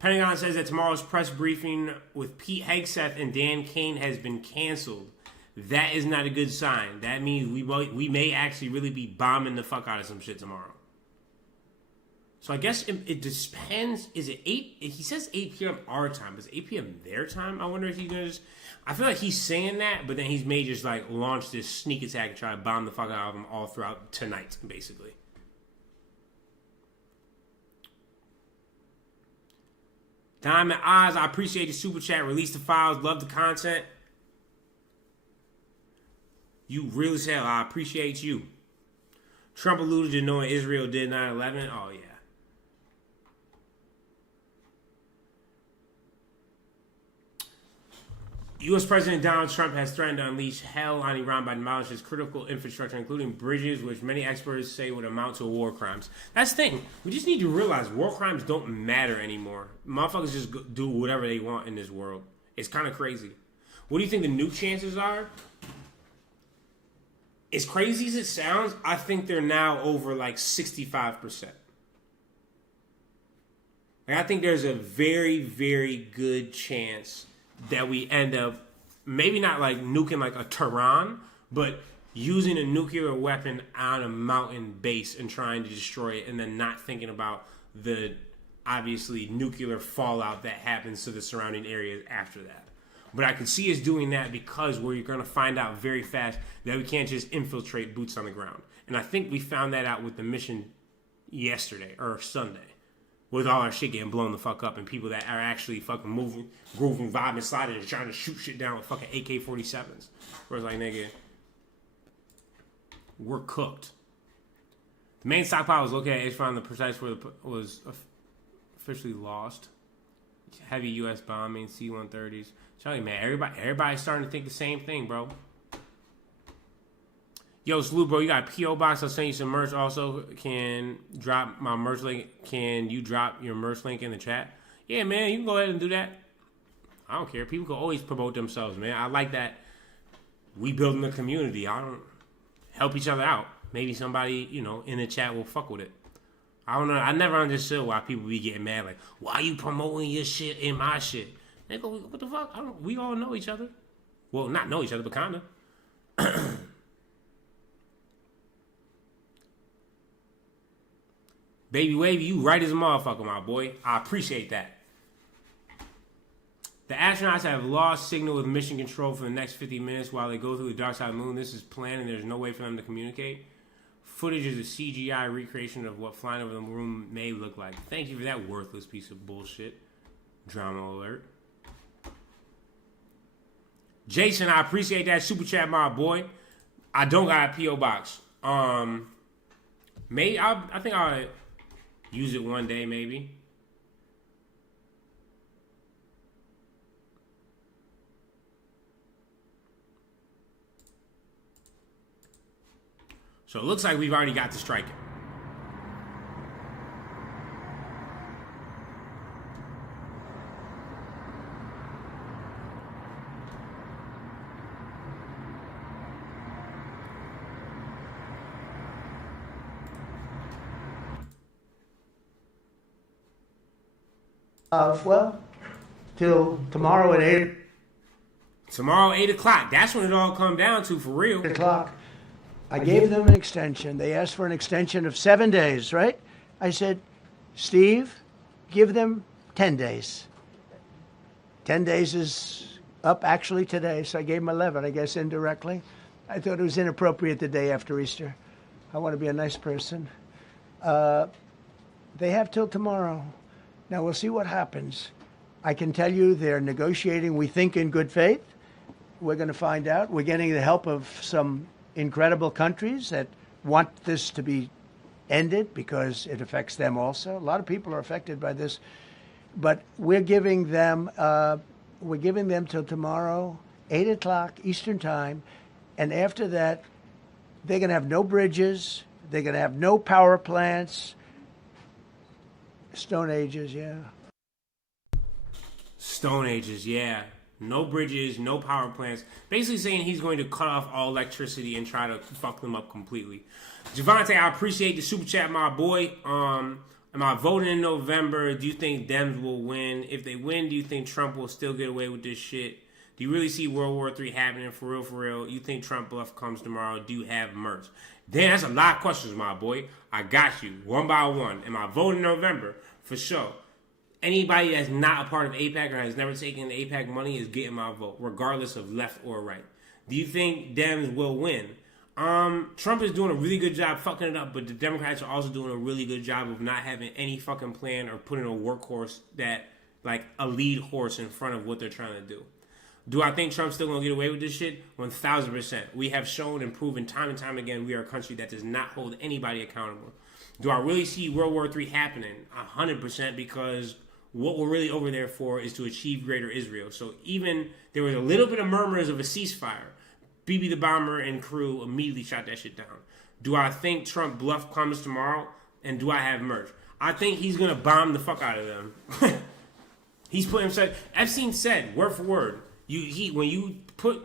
Pentagon says that tomorrow's press briefing with Pete Hegseth and Dan Kane has been canceled. That is not a good sign. That means we may actually really be bombing the fuck out of some shit tomorrow. So I guess it depends. Is it 8? He says 8 p.m. our time. Is it 8 p.m. their time? I wonder if he's going to just... I feel like he's saying that, but then he's may just like launch this sneak attack and try to bomb the fuck out of them all throughout tonight, basically. Diamond Oz, I appreciate the super chat. Release the files. Love the content. You really say, I appreciate you. Trump alluded to knowing Israel did 9/11. Oh, yeah. U.S. President Donald Trump has threatened to unleash hell on Iran by demolishing its critical infrastructure, including bridges, which many experts say would amount to war crimes. That's the thing. We just need to realize war crimes don't matter anymore. Motherfuckers just do whatever they want in this world. It's kind of crazy. What do you think the nuke chances are? As crazy as it sounds, I think they're now over like 65%. Like, I think there's a very, very good chance that we end up maybe not like nuking like a Tehran, but using a nuclear weapon on a mountain base and trying to destroy it, and then not thinking about the obviously nuclear fallout that happens to the surrounding areas after that. But I could see us doing that because we're going to find out very fast that we can't just infiltrate boots on the ground. And I think we found that out with the mission yesterday or Sunday. With all our shit getting blown the fuck up and people that are actually fucking moving, grooving, vibing, sliding, and trying to shoot shit down with fucking AK-47s. Where it's like, nigga, we're cooked. The main stockpile was located at Isfahan, the precise where it was officially lost. Heavy U.S. bombing, C-130s. Tell you, man, everybody's starting to think the same thing, bro. Yo, Salute, bro, you got a P.O. box. I'll send you some merch. Also, can drop my merch link. Can you drop your merch link in the chat? Yeah, man, you can go ahead and do that. I don't care. People can always promote themselves, man. I like that we building a community. I don't help each other out. Maybe somebody, in the chat will fuck with it. I don't know. I never understood why people be getting mad. Like, why you promoting your shit in my shit? They go, what the fuck? We all know each other. Well, not know each other, but kind of. Baby Wavy, you right as a motherfucker, my boy. I appreciate that. The astronauts have lost signal with mission control for the next 50 minutes while they go through the dark side of the moon. This is planned and there's no way for them to communicate. Footage is a CGI recreation of what flying over the moon may look like. Thank you for that worthless piece of bullshit. Drama alert. Jason, I appreciate that super chat, my boy. I don't got a P.O. box. I think I'll use it one day, maybe. So it looks like we've already got to strike it. Well, till tomorrow at 8. Tomorrow, 8 o'clock. That's when it all come down to, for real. 8 o'clock. I gave them an extension. They asked for an extension of 7 days, right? I said, Steve, give them 10 days. 10 days is up actually today, so I gave them 11, I guess, indirectly. I thought it was inappropriate the day after Easter. I want to be a nice person. They have till tomorrow. Now, we'll see what happens. I can tell you they're negotiating, we think, in good faith. We're going to find out. We're getting the help of some incredible countries that want this to be ended because it affects them also. A lot of people are affected by this. But we're giving them till tomorrow, 8 o'clock Eastern Time. And after that, they're going to have no bridges. They're going to have no power plants. Stone Ages, yeah. Stone Ages, yeah. No bridges, no power plants. Basically saying he's going to cut off all electricity and try to fuck them up completely. Javante, I appreciate the super chat, my boy. Am I voting in November? Do you think Dems will win? If they win, do you think Trump will still get away with this shit? Do you really see World War III happening for real, for real? You think Trump bluff comes tomorrow? Do you have merch? Damn, that's a lot of questions, my boy. I got you, one by one. Am I voting in November? For sure. Anybody that's not a part of AIPAC or has never taken the AIPAC money is getting my vote, regardless of left or right. Do you think Dems will win? Trump is doing a really good job fucking it up, but the Democrats are also doing a really good job of not having any fucking plan or putting a workhorse that, like, a lead horse in front of what they're trying to do. Do I think Trump's still going to get away with this shit? 1,000%. We have shown and proven time and time again we are a country that does not hold anybody accountable. Do I really see World War III happening? 100%, because what we're really over there for is to achieve greater Israel. So even there was a little bit of murmurs of a ceasefire. BB the Bomber and crew immediately shot that shit down. Do I think Trump bluff comes tomorrow? And do I have merch? I think he's going to bomb the fuck out of them. He's put himself... Epstein said, word for word, when you put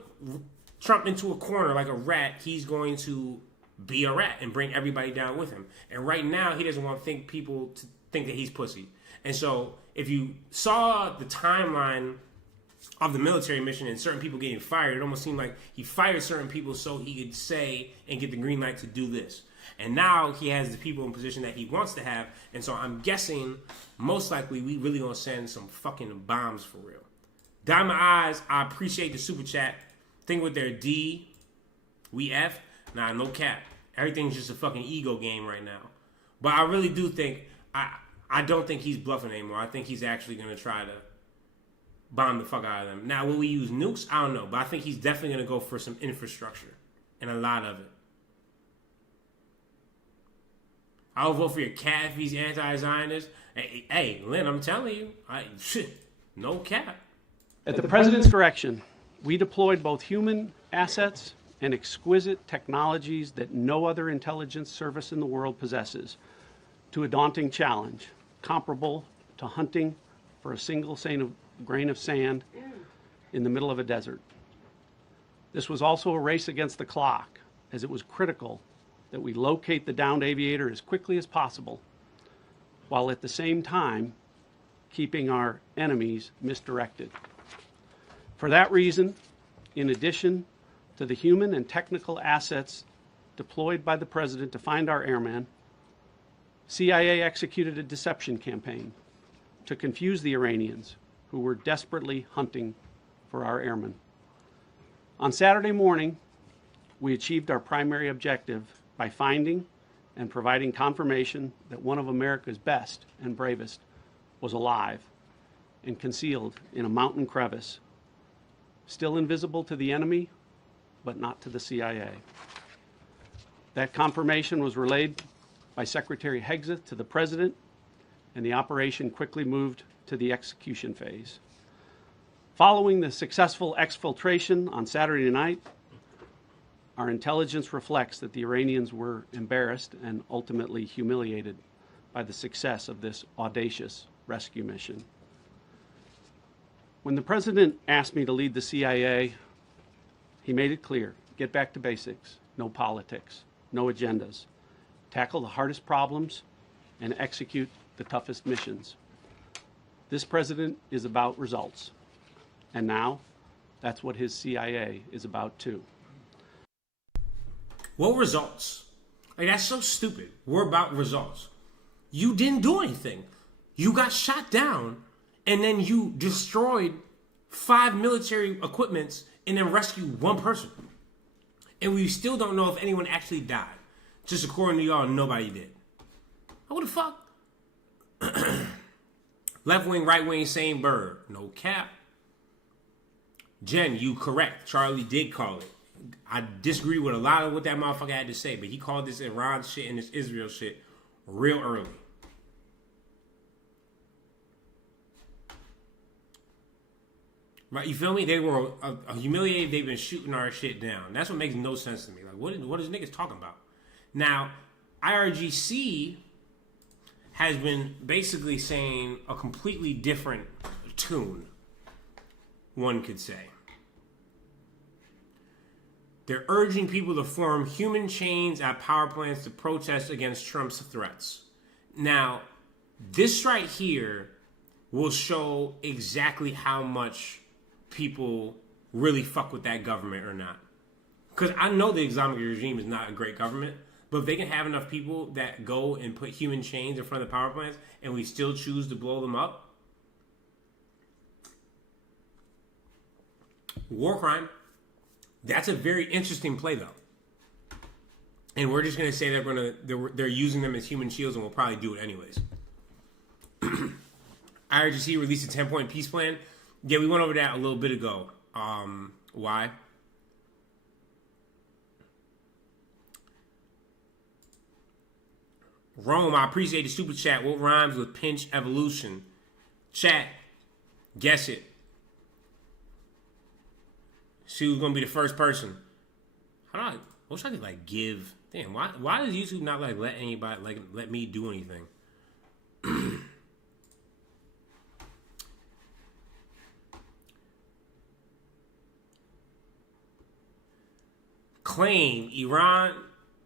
Trump into a corner like a rat, he's going to be a rat and bring everybody down with him. And right now, he doesn't want people to think that he's pussy. And so, if you saw the timeline of the military mission and certain people getting fired, it almost seemed like he fired certain people so he could say and get the green light to do this. And now he has the people in position that he wants to have. And so I'm guessing, most likely, we really gonna send some fucking bombs for real. Dime my eyes, I appreciate the super chat. Think with their D, we F. Nah, no cap. Everything's just a fucking ego game right now. But I really do think, I don't think he's bluffing anymore. I think he's actually gonna try to bomb the fuck out of them. Now, will we use nukes? I don't know. But I think he's definitely going to go for some infrastructure. And a lot of it. I'll vote for your cat if he's anti-Zionist. Hey, Lynn, I'm telling you. No cap. At the President's direction, we deployed both human assets and exquisite technologies that no other intelligence service in the world possesses to a daunting challenge, comparable to hunting for a single grain of sand in the middle of a desert. This was also a race against the clock, as it was critical that we locate the downed aviator as quickly as possible, while at the same time keeping our enemies misdirected. For that reason, in addition to the human and technical assets deployed by the President to find our airman, CIA executed a deception campaign to confuse the Iranians who were desperately hunting for our airmen. On Saturday morning, we achieved our primary objective by finding and providing confirmation that one of America's best and bravest was alive and concealed in a mountain crevice, still invisible to the enemy, but not to the CIA. That confirmation was relayed by Secretary Hegseth to the President, and the operation quickly moved to the execution phase. Following the successful exfiltration on Saturday night, our intelligence reflects that the Iranians were embarrassed and ultimately humiliated by the success of this audacious rescue mission. When the President asked me to lead the CIA, he made it clear, get back to basics, no politics, no agendas, tackle the hardest problems, and execute the toughest missions. This President is about results. And now, that's what his CIA is about too. What results? Like, that's so stupid. We're about results. You didn't do anything. You got shot down, and then you destroyed 5 military equipments and then rescued 1 person. And we still don't know if anyone actually died. Just according to y'all, nobody did. What the fuck? Left wing, right wing, same bird. No cap. Jen, you correct. Charlie did call it. I disagree with a lot of what that motherfucker had to say, but he called this Iran shit and this Israel shit real early. Right, you feel me? They were humiliated. They've been shooting our shit down. That's what makes no sense to me. Like, what is niggas talking about? Now, IRGC has been basically saying a completely different tune, one could say. They're urging people to form human chains at power plants to protest against Trump's threats. Now, this right here will show exactly how much people really fuck with that government or not. Because I know the Islamic regime is not a great government, but if they can have enough people that go and put human chains in front of the power plants and we still choose to blow them up, war crime. That's a very interesting play, though. And we're just going to say they're using them as human shields, and we'll probably do it anyways. IRGC released a 10-point peace plan. Yeah, we went over that a little bit ago. Why? Rome, I appreciate the super chat. What rhymes with pinch evolution? Chat, guess it. See who's gonna be the first person. How do I wish I could like give? Damn, why does YouTube not like let anybody like let me do anything? Iran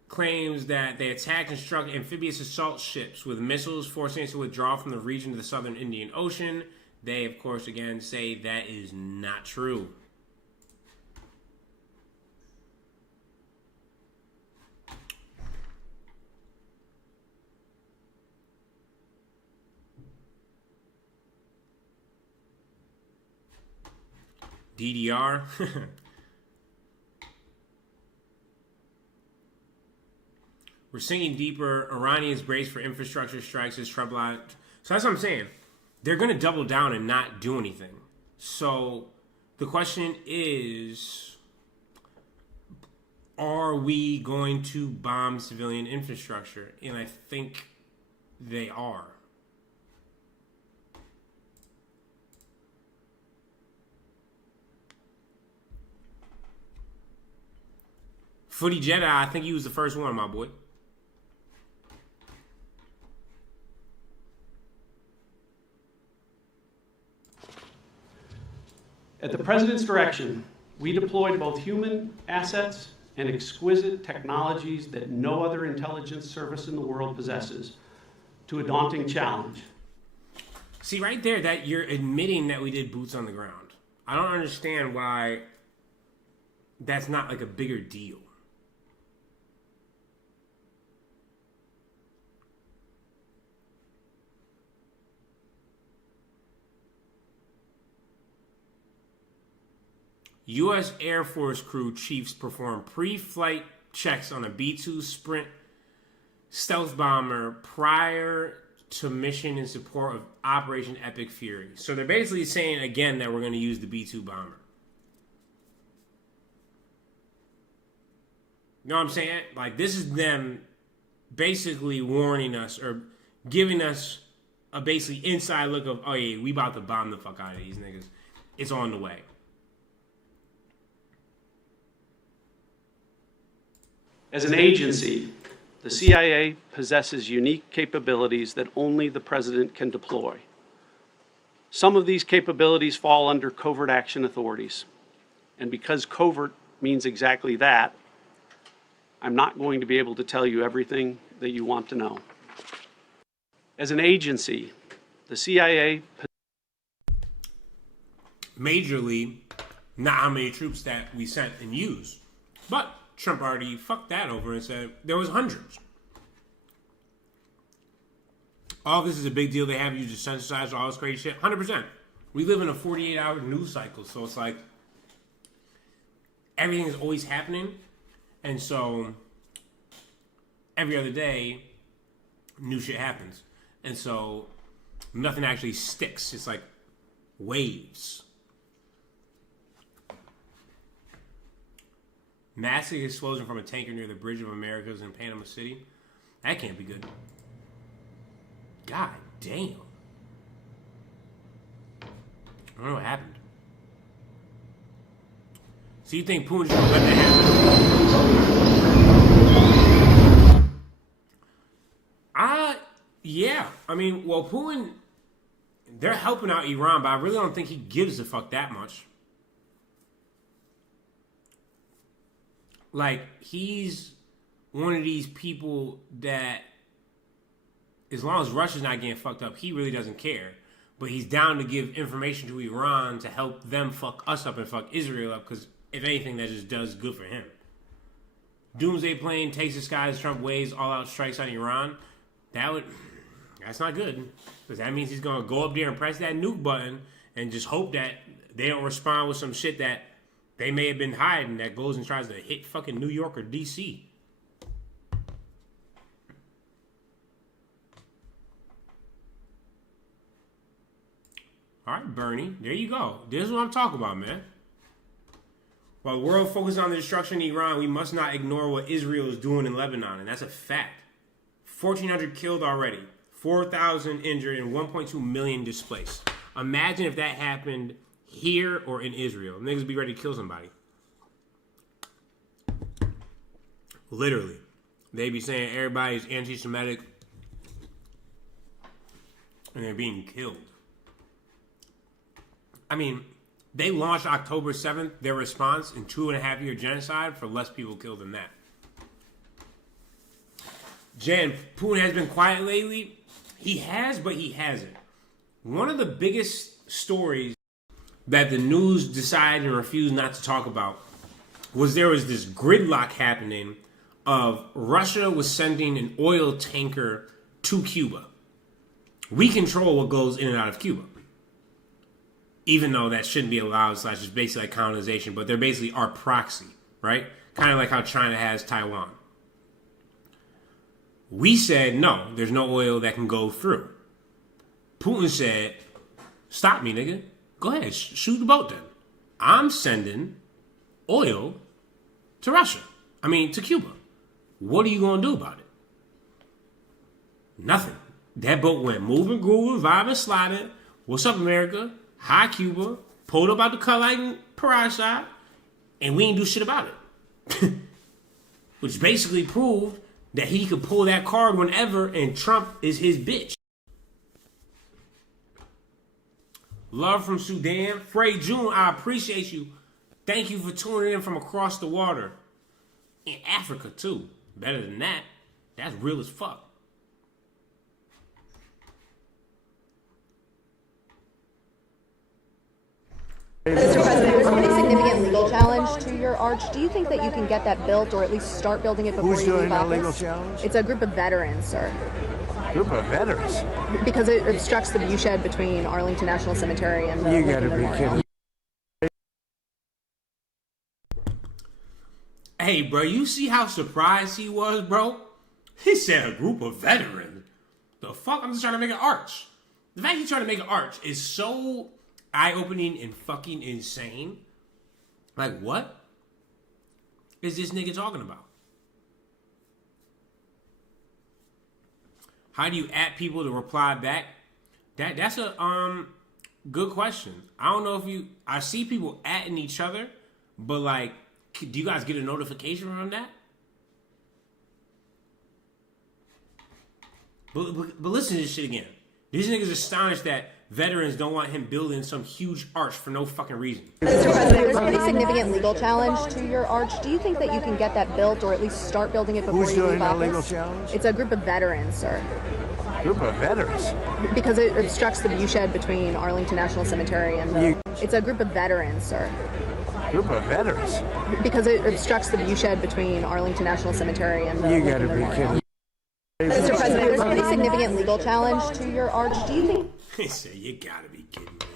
claims that they attacked and struck amphibious assault ships with missiles, forcing it to withdraw from the region of the southern Indian Ocean. They, of course, again say that is not true. DDR. We're sinking deeper. Iranians brace for infrastructure strikes as trouble out. So that's what I'm saying. They're going to double down and not do anything. So the question is, are we going to bomb civilian infrastructure? And I think they are. Footy Jedi, I think he was the first one, my boy. At the President's direction, we deployed both human assets and exquisite technologies that no other intelligence service in the world possesses to a daunting challenge. See, right there, that you're admitting that we did boots on the ground. I don't understand why that's not like a bigger deal. U.S. Air Force crew chiefs perform pre-flight checks on a B-2 Sprint stealth bomber prior to mission in support of Operation Epic Fury. So they're basically saying, again, that we're going to use the B-2 bomber. You know what I'm saying? Like, this is them basically warning us or giving us a basically inside look of, oh, yeah, we about to bomb the fuck out of these niggas. It's on the way. As an agency, the CIA possesses unique capabilities that only the President can deploy. Some of these capabilities fall under covert action authorities. And because covert means exactly that, I'm not going to be able to tell you everything that you want to know. As an agency, the CIA... Majorly, not how many troops that we sent and used. But Trump already fucked that over and said there was hundreds. All this is a big deal. They have you desensitized to all this crazy shit. 100%. We live in a 48-hour news cycle, so it's like everything is always happening. And so every other day, new shit happens. And so nothing actually sticks. It's like waves. Massive explosion from a tanker near the Bridge of Americas in Panama City. That can't be good. God damn. I don't know what happened. So you think Putin's gonna let that happen? Yeah, I mean, well, Putin, they're helping out Iran, but I really don't think he gives a fuck that much. Like, he's one of these people that, as long as Russia's not getting fucked up, he really doesn't care. But he's down to give information to Iran to help them fuck us up and fuck Israel up, because if anything, that just does good for him. Doomsday plane takes the skies, Trump waves all-out strikes on Iran. That's not good, because that means he's going to go up there and press that nuke button and just hope that they don't respond with some shit that they may have been hiding that goes and tries to hit fucking New York or D.C. All right, Bernie, there you go. This is what I'm talking about, man. While the world focuses on the destruction of Iran, we must not ignore what Israel is doing in Lebanon, and that's a fact. 1,400 killed already, 4,000 injured, and 1.2 million displaced. Imagine if that happened here or in Israel. Niggas would be ready to kill somebody. Literally. They'd be saying everybody's anti-Semitic, and they're being killed. I mean, they launched October 7th, their response in 2.5-year genocide for less people killed than that. Jen, Putin has been quiet lately. He has, but he hasn't. One of the biggest stories that the news decided and refused not to talk about was there was this gridlock happening of Russia was sending an oil tanker to Cuba. We control what goes in and out of Cuba. Even though that shouldn't be allowed, / it's basically like colonization, but they're basically our proxy, right? Kind of like how China has Taiwan. We said, no, there's no oil that can go through. Putin said, stop me, nigga. Go ahead, shoot the boat then. I'm sending oil to Russia. To Cuba. What are you going to do about it? Nothing. That boat went moving, grooving, vibing, sliding. What's up, America? Hi, Cuba. Pulled up out the car like parasite, and we ain't do shit about it. Which basically proved that he could pull that card whenever, and Trump is his bitch. Love from Sudan. Frey June, I appreciate you. Thank you for tuning in from across the water. In Africa, too. Better than that. That's real as fuck. Mr. President, there's a pretty significant legal challenge to your arch. Do you think that you can get that built, or at least start building it before Who's you leave doing a office? legal challenge? It's a group of veterans, sir. Group of veterans? Because it obstructs the viewshed between Arlington National Cemetery and the You gotta Lincoln be Memorial. kidding. Hey, bro, you see how surprised he was, bro? He said a group of veterans. The fuck? I'm just trying to make an arch. The fact he's trying to make an arch is so eye-opening and fucking insane. Like, what is this nigga talking about? How do you at people to reply back? That's a good question. I don't know if I see people atting each other, but like, do you guys get a notification from that? But listen to this shit again. These niggas astonished that veterans don't want him building some huge arch for no fucking reason. Mr. President, there's a pretty significant legal challenge to your arch. Do you think that you can get that built, or at least start building it before Who's you doing leave a office? legal challenge? It's a group of veterans, sir. Group of veterans? Because it obstructs the viewshed between Arlington National Cemetery and the... It's a group of veterans, sir. Group of veterans? Because it obstructs the viewshed between Arlington National Cemetery and the You gotta Lincoln be Memorial. kidding. Mr. President, there's a pretty significant legal challenge to your arch. Do you think... He said, you gotta be kidding me.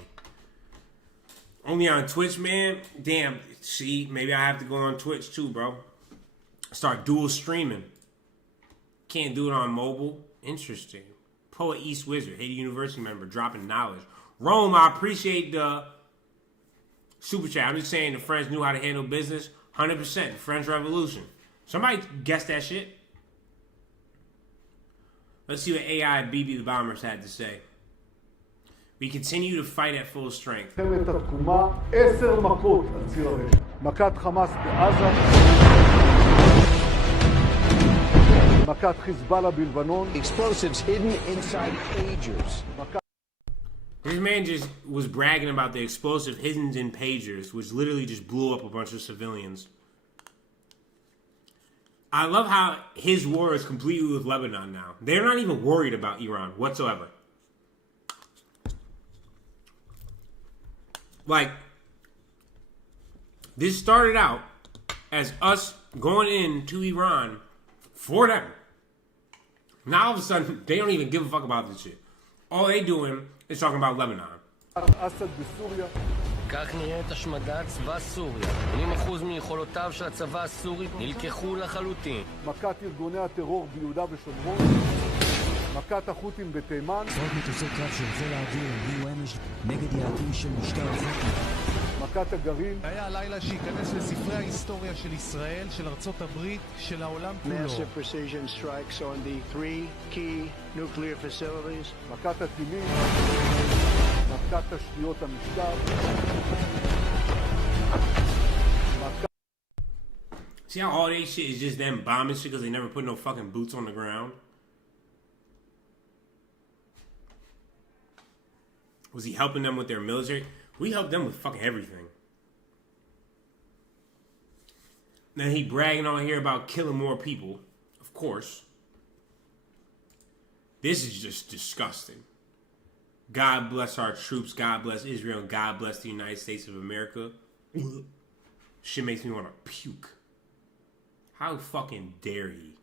Only on Twitch, man? Damn, see, maybe I have to go on Twitch too, bro. Start dual streaming. Can't do it on mobile. Interesting. Poet East Wizard, Haiti University member, dropping knowledge. Rome, I appreciate the super chat. I'm just saying the French knew how to handle business. 100%. French Revolution. Somebody guessed that shit. Let's see what AI BB the Bombers had to say. We continue to fight at full strength. מכת חמאס בעזה, Explosives hidden inside pagers. This man just was bragging about the explosive hidden in pagers, which literally just blew up a bunch of civilians. I love how his war is completely with Lebanon now. They're not even worried about Iran whatsoever. Like, this started out as us going into Iran for them. Now all of a sudden, they don't even give a fuck about this shit. All they doing is talking about Lebanon. כך נראית השמדת צבא סוריה. 80% מיכולותיו של הצבא הסורי נלקחו לחלוטין. מכת ארגוני הטרור ביהודה ושומרון. מכת החות'ים בתימן. עשרות מטוסי קרב של חיל האוויר הביאו אמש נגד יעדים של משטר החות'ים. מכת הגרעין. היה הלילה שייכנס לספרי ההיסטוריה של ישראל, של ארצות הברית, של העולם כולו. Massive precision strikes on the 3 key nuclear facilities. מכת הטילים. מכת תשתיות המשטר. See how all they shit is just them bombing shit because they never put no fucking boots on the ground? Was he helping them with their military? We helped them with fucking everything. Then he bragging on here about killing more people. Of course. This is just disgusting. God bless our troops. God bless Israel. God bless the United States of America. Shit makes me want to puke. How fucking dare he?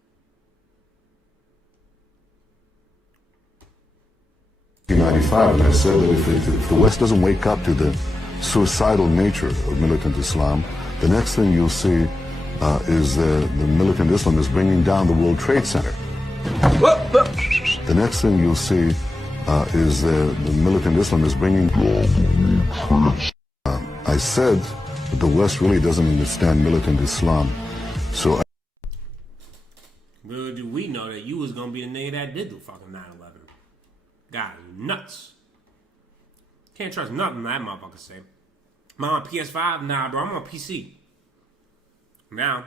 1995, and I said that if the West doesn't wake up to the suicidal nature of militant Islam, the next thing you'll see is the militant Islam is bringing down the World Trade Center. The next thing you'll see is the militant Islam is bringing... I said that the West really doesn't understand militant Islam, so... Little do we know that you was gonna be the nigga that did the fucking 9/11. God, nuts. Can't trust nothing that motherfucker say. Am I on PS5? Nah, bro, I'm on PC. Now,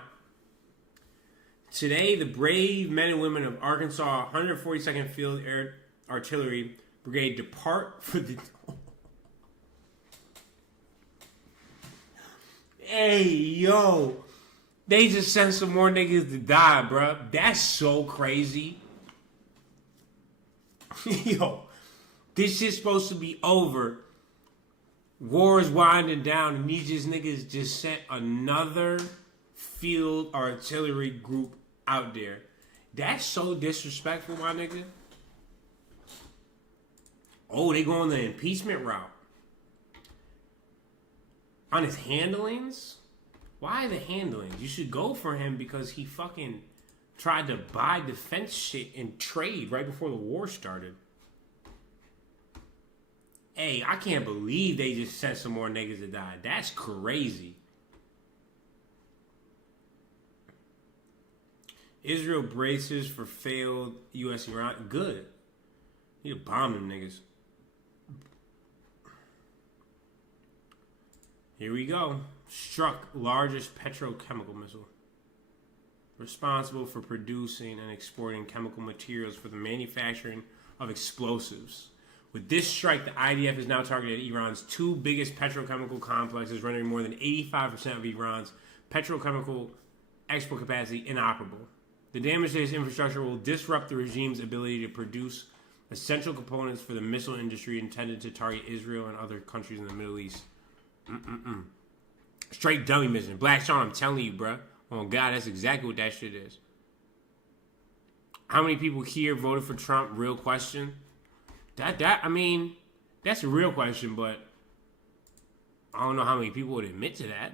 today, the brave men and women of Arkansas 142nd Field Air Artillery Brigade depart for the... Hey, yo. They just sent some more niggas to die, bro. That's so crazy. Yo, this shit's supposed to be over. War is winding down, and these just niggas just sent another field artillery group out there. That's so disrespectful, my nigga. Oh, they going the impeachment route. On his handlings? Why the handlings? You should go for him because he fucking tried to buy defense shit and trade right before the war started. Hey, I can't believe they just sent some more niggas to die. That's crazy. Israel braces for failed U.S.-Iran. Good. Need to bomb them niggas. Here we go. Struck largest petrochemical missile. Responsible for producing and exporting chemical materials for the manufacturing of explosives. With this strike, the IDF is now targeted Iran's two biggest petrochemical complexes, rendering more than 85% of Iran's petrochemical export capacity inoperable. The damage to this infrastructure will disrupt the regime's ability to produce essential components for the missile industry intended to target Israel and other countries in the Middle East. Straight dummy mission. Black Sean, I'm telling you, bruh. Oh, God, that's exactly what that shit is. How many people here voted for Trump? Real question. I mean, that's a real question, but I don't know how many people would admit to that.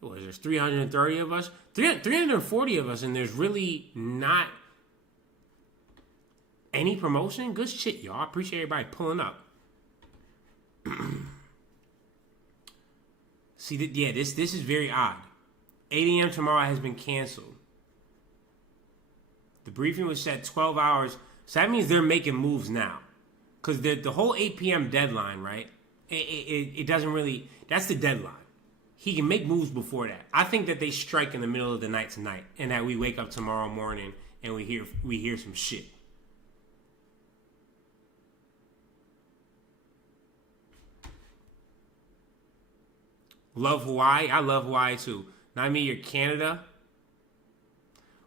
What is there, 330 of us? 340 of us, and there's really not any promotion? Good shit, y'all. I appreciate everybody pulling up. See, this is very odd. 8 a.m. tomorrow has been canceled. The briefing was set 12 hours. So that means they're making moves now. Because the whole 8 p.m. deadline, right? It doesn't really... That's the deadline. he can make moves before that. I think that they strike in the middle of the night tonight, and that we wake up tomorrow morning and we hear some shit. Love Hawaii. I love Hawaii too. Now, I mean, you're Canada.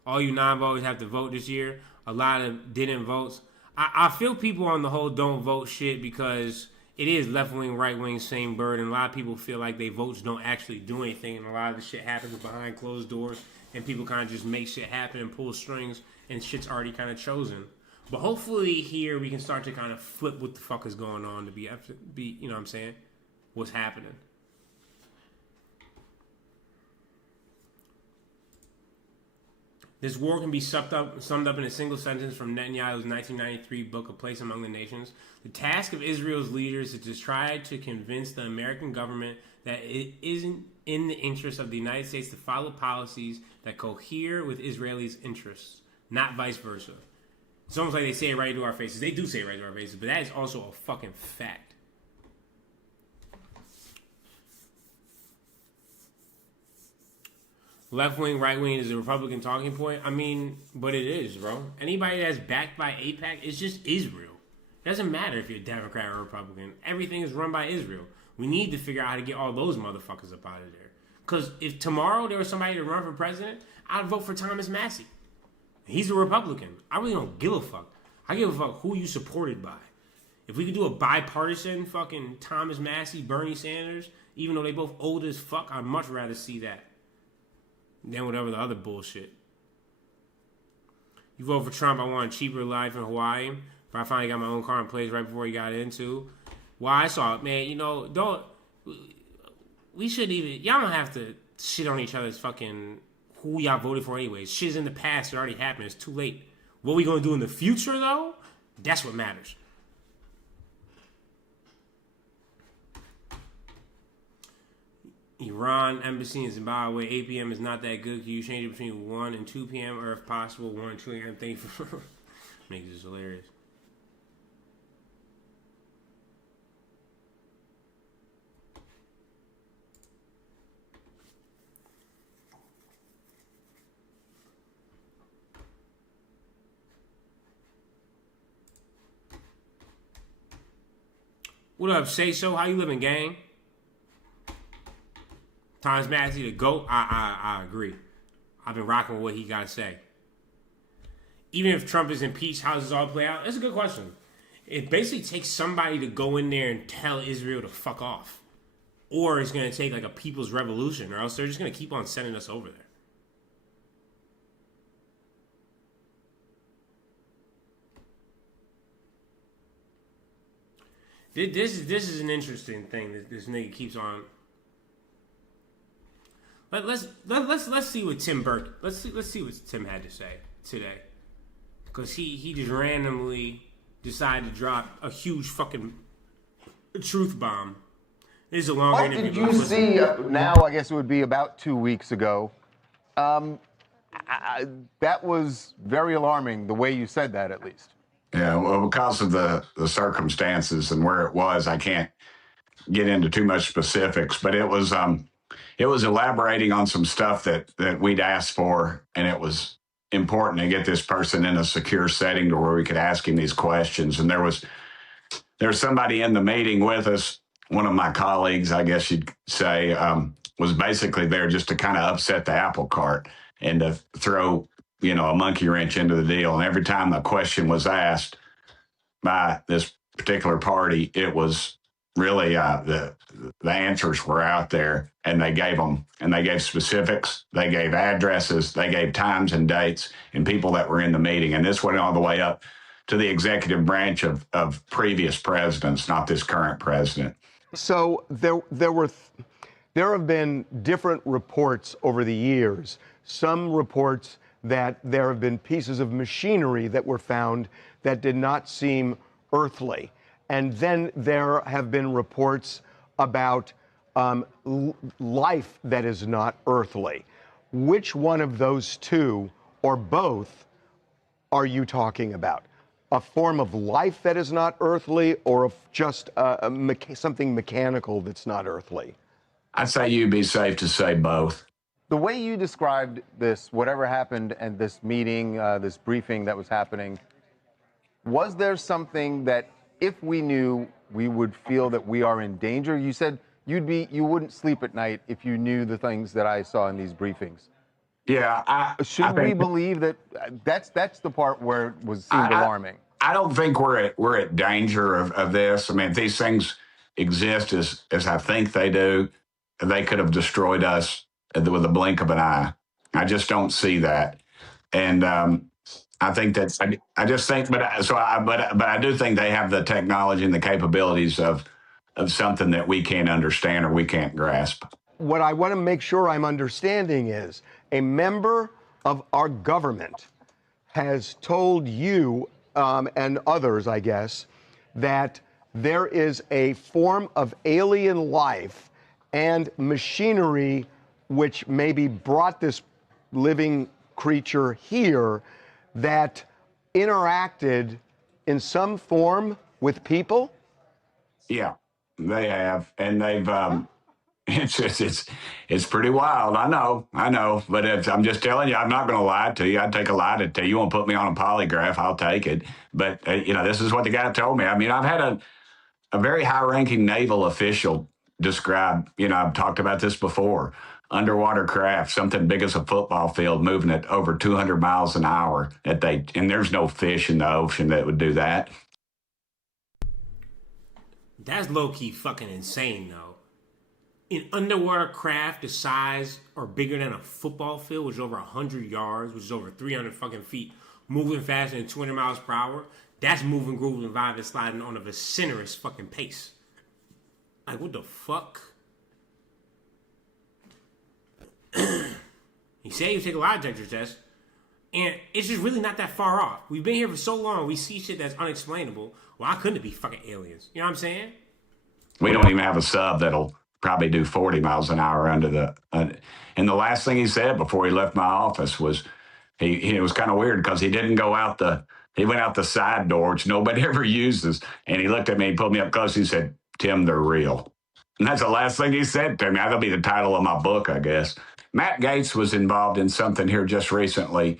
All you non-voters have to vote this year. A lot of didn't votes. I feel people on the whole don't vote shit because it is left-wing, right-wing, same bird. And a lot of people feel like their votes don't actually do anything. And a lot of the shit happens behind closed doors. And people kind of just make shit happen and pull strings. And shit's already kind of chosen. But hopefully here we can start to kind of flip what the fuck is going on to be you know what I'm saying? What's happening. This war can be summed up in a single sentence from Netanyahu's 1993 book, A Place Among the Nations. The task of Israel's leaders is to try to convince the American government that it isn't in the interest of the United States to follow policies that cohere with Israelis' interests, not vice versa. It's almost like they say it right to our faces. They do say it right to our faces, but that is also a fucking fact. Left wing, right wing is a Republican talking point. I mean, but it is, bro. Anybody that's backed by AIPAC is just Israel. It doesn't matter if you're a Democrat or Republican. Everything is run by Israel. We need to figure out how to get all those motherfuckers up out of there. Because if tomorrow there was somebody to run for president, I'd vote for Thomas Massey. He's a Republican. I really don't give a fuck. I give a fuck who you supported by. If we could do a bipartisan fucking Thomas Massey, Bernie Sanders, even though they both old as fuck, I'd much rather see that than whatever the other bullshit. You vote for Trump, I want a cheaper life in Hawaii. But I finally got my own car in place right before he got into. Well, I saw it, man. You know, we shouldn't even, y'all don't have to shit on each other's fucking, who y'all voted for anyways. Shit's in the past, it already happened, it's too late. What we gonna do in the future, though? That's what matters. Iran embassy in Zimbabwe, 8 p.m. is not that good. Can you change it between 1 and 2 p.m. or if possible 1 and 2 a.m.? Thank you for makes this hilarious. What up, Say So? How you living, gang? Thomas Massey, the GOAT, I agree. I've been rocking with what he got to say. Even if Trump is impeached, how does this all play out? That's a good question. It basically takes somebody to go in there and tell Israel to fuck off. Or it's going to take like a people's revolution, or else they're just going to keep on sending us over there. This is an interesting thing that this nigga keeps on. Let's see what Tim Burke. Let's see what Tim had to say today, because he just randomly decided to drop a huge fucking truth bomb. This is a long What interview. did you see now? I guess it would be about 2 weeks ago. That was very alarming. The way you said that, at least. Yeah, well, because of the circumstances and where it was, I can't get into too much specifics. But it was elaborating on some stuff that we'd asked for, and it was important to get this person in a secure setting to where we could ask him these questions. And there was somebody in the meeting with us, one of my colleagues, I guess you'd say, was basically there just to kind of upset the apple cart and to throw, a monkey wrench into the deal. And every time a question was asked by this particular party, it was really the answers were out there, and they gave them, and they gave specifics, they gave addresses, they gave times and dates and people that were in the meeting. And this went all the way up to the executive branch of previous presidents, not this current president. So there have been different reports over the years. Some reports that there have been pieces of machinery that were found that did not seem earthly. And then there have been reports about life that is not earthly. Which one of those two, or both, are you talking about? A form of life that is not earthly, or just something mechanical that's not earthly? I'd say you'd be safe to say both. The way you described this, whatever happened at this meeting, this briefing that was happening, was there something that if we knew, we would feel that we are in danger? You said you wouldn't sleep at night if you knew the things that I saw in these briefings. Yeah, Should we believe that that's the part where it seemed alarming? I don't think we're at danger of this. I mean, if these things exist as I think they do, they could have destroyed us with a blink of an eye. I just don't see that, and I think that's. I just think, but I do think they have the technology and the capabilities of something that we can't understand or we can't grasp. What I want to make sure I'm understanding is a member of our government has told you and others, I guess, that there is a form of alien life and machinery which maybe brought this living creature here that interacted in some form with people? Yeah, they have, and they've. It's pretty wild. I know. But I'm just telling you, I'm not going to lie to you. I'd take a lie to tell you. You want to put me on a polygraph? I'll take it. But this is what the guy told me. I mean, I've had a very high-ranking naval official describe. I've talked about this before. Underwater craft, something big as a football field, moving at over 200 miles an hour. And there's no fish in the ocean that would do that. That's low-key fucking insane, though. An underwater craft the size or bigger than a football field, which is over 100 yards, which is over 300 fucking feet, moving faster than 200 miles per hour, that's moving, grooving, vibing, sliding on a vociferous fucking pace. Like, what the fuck? He said he would take a lie detector test, and it's just really not that far off. We've been here for so long, we see shit that's unexplainable. Why couldn't it be fucking aliens? You know what I'm saying? We don't even have a sub that'll probably do 40 miles an hour under the. And the last thing he said before he left my office was, it was kind of weird because he didn't go out he went out the side door, which nobody ever uses. And he looked at me, he pulled me up close, and he said, "Tim, they're real." And that's the last thing he said to me. That'll be the title of my book, I guess. Matt Gaetz was involved in something here just recently.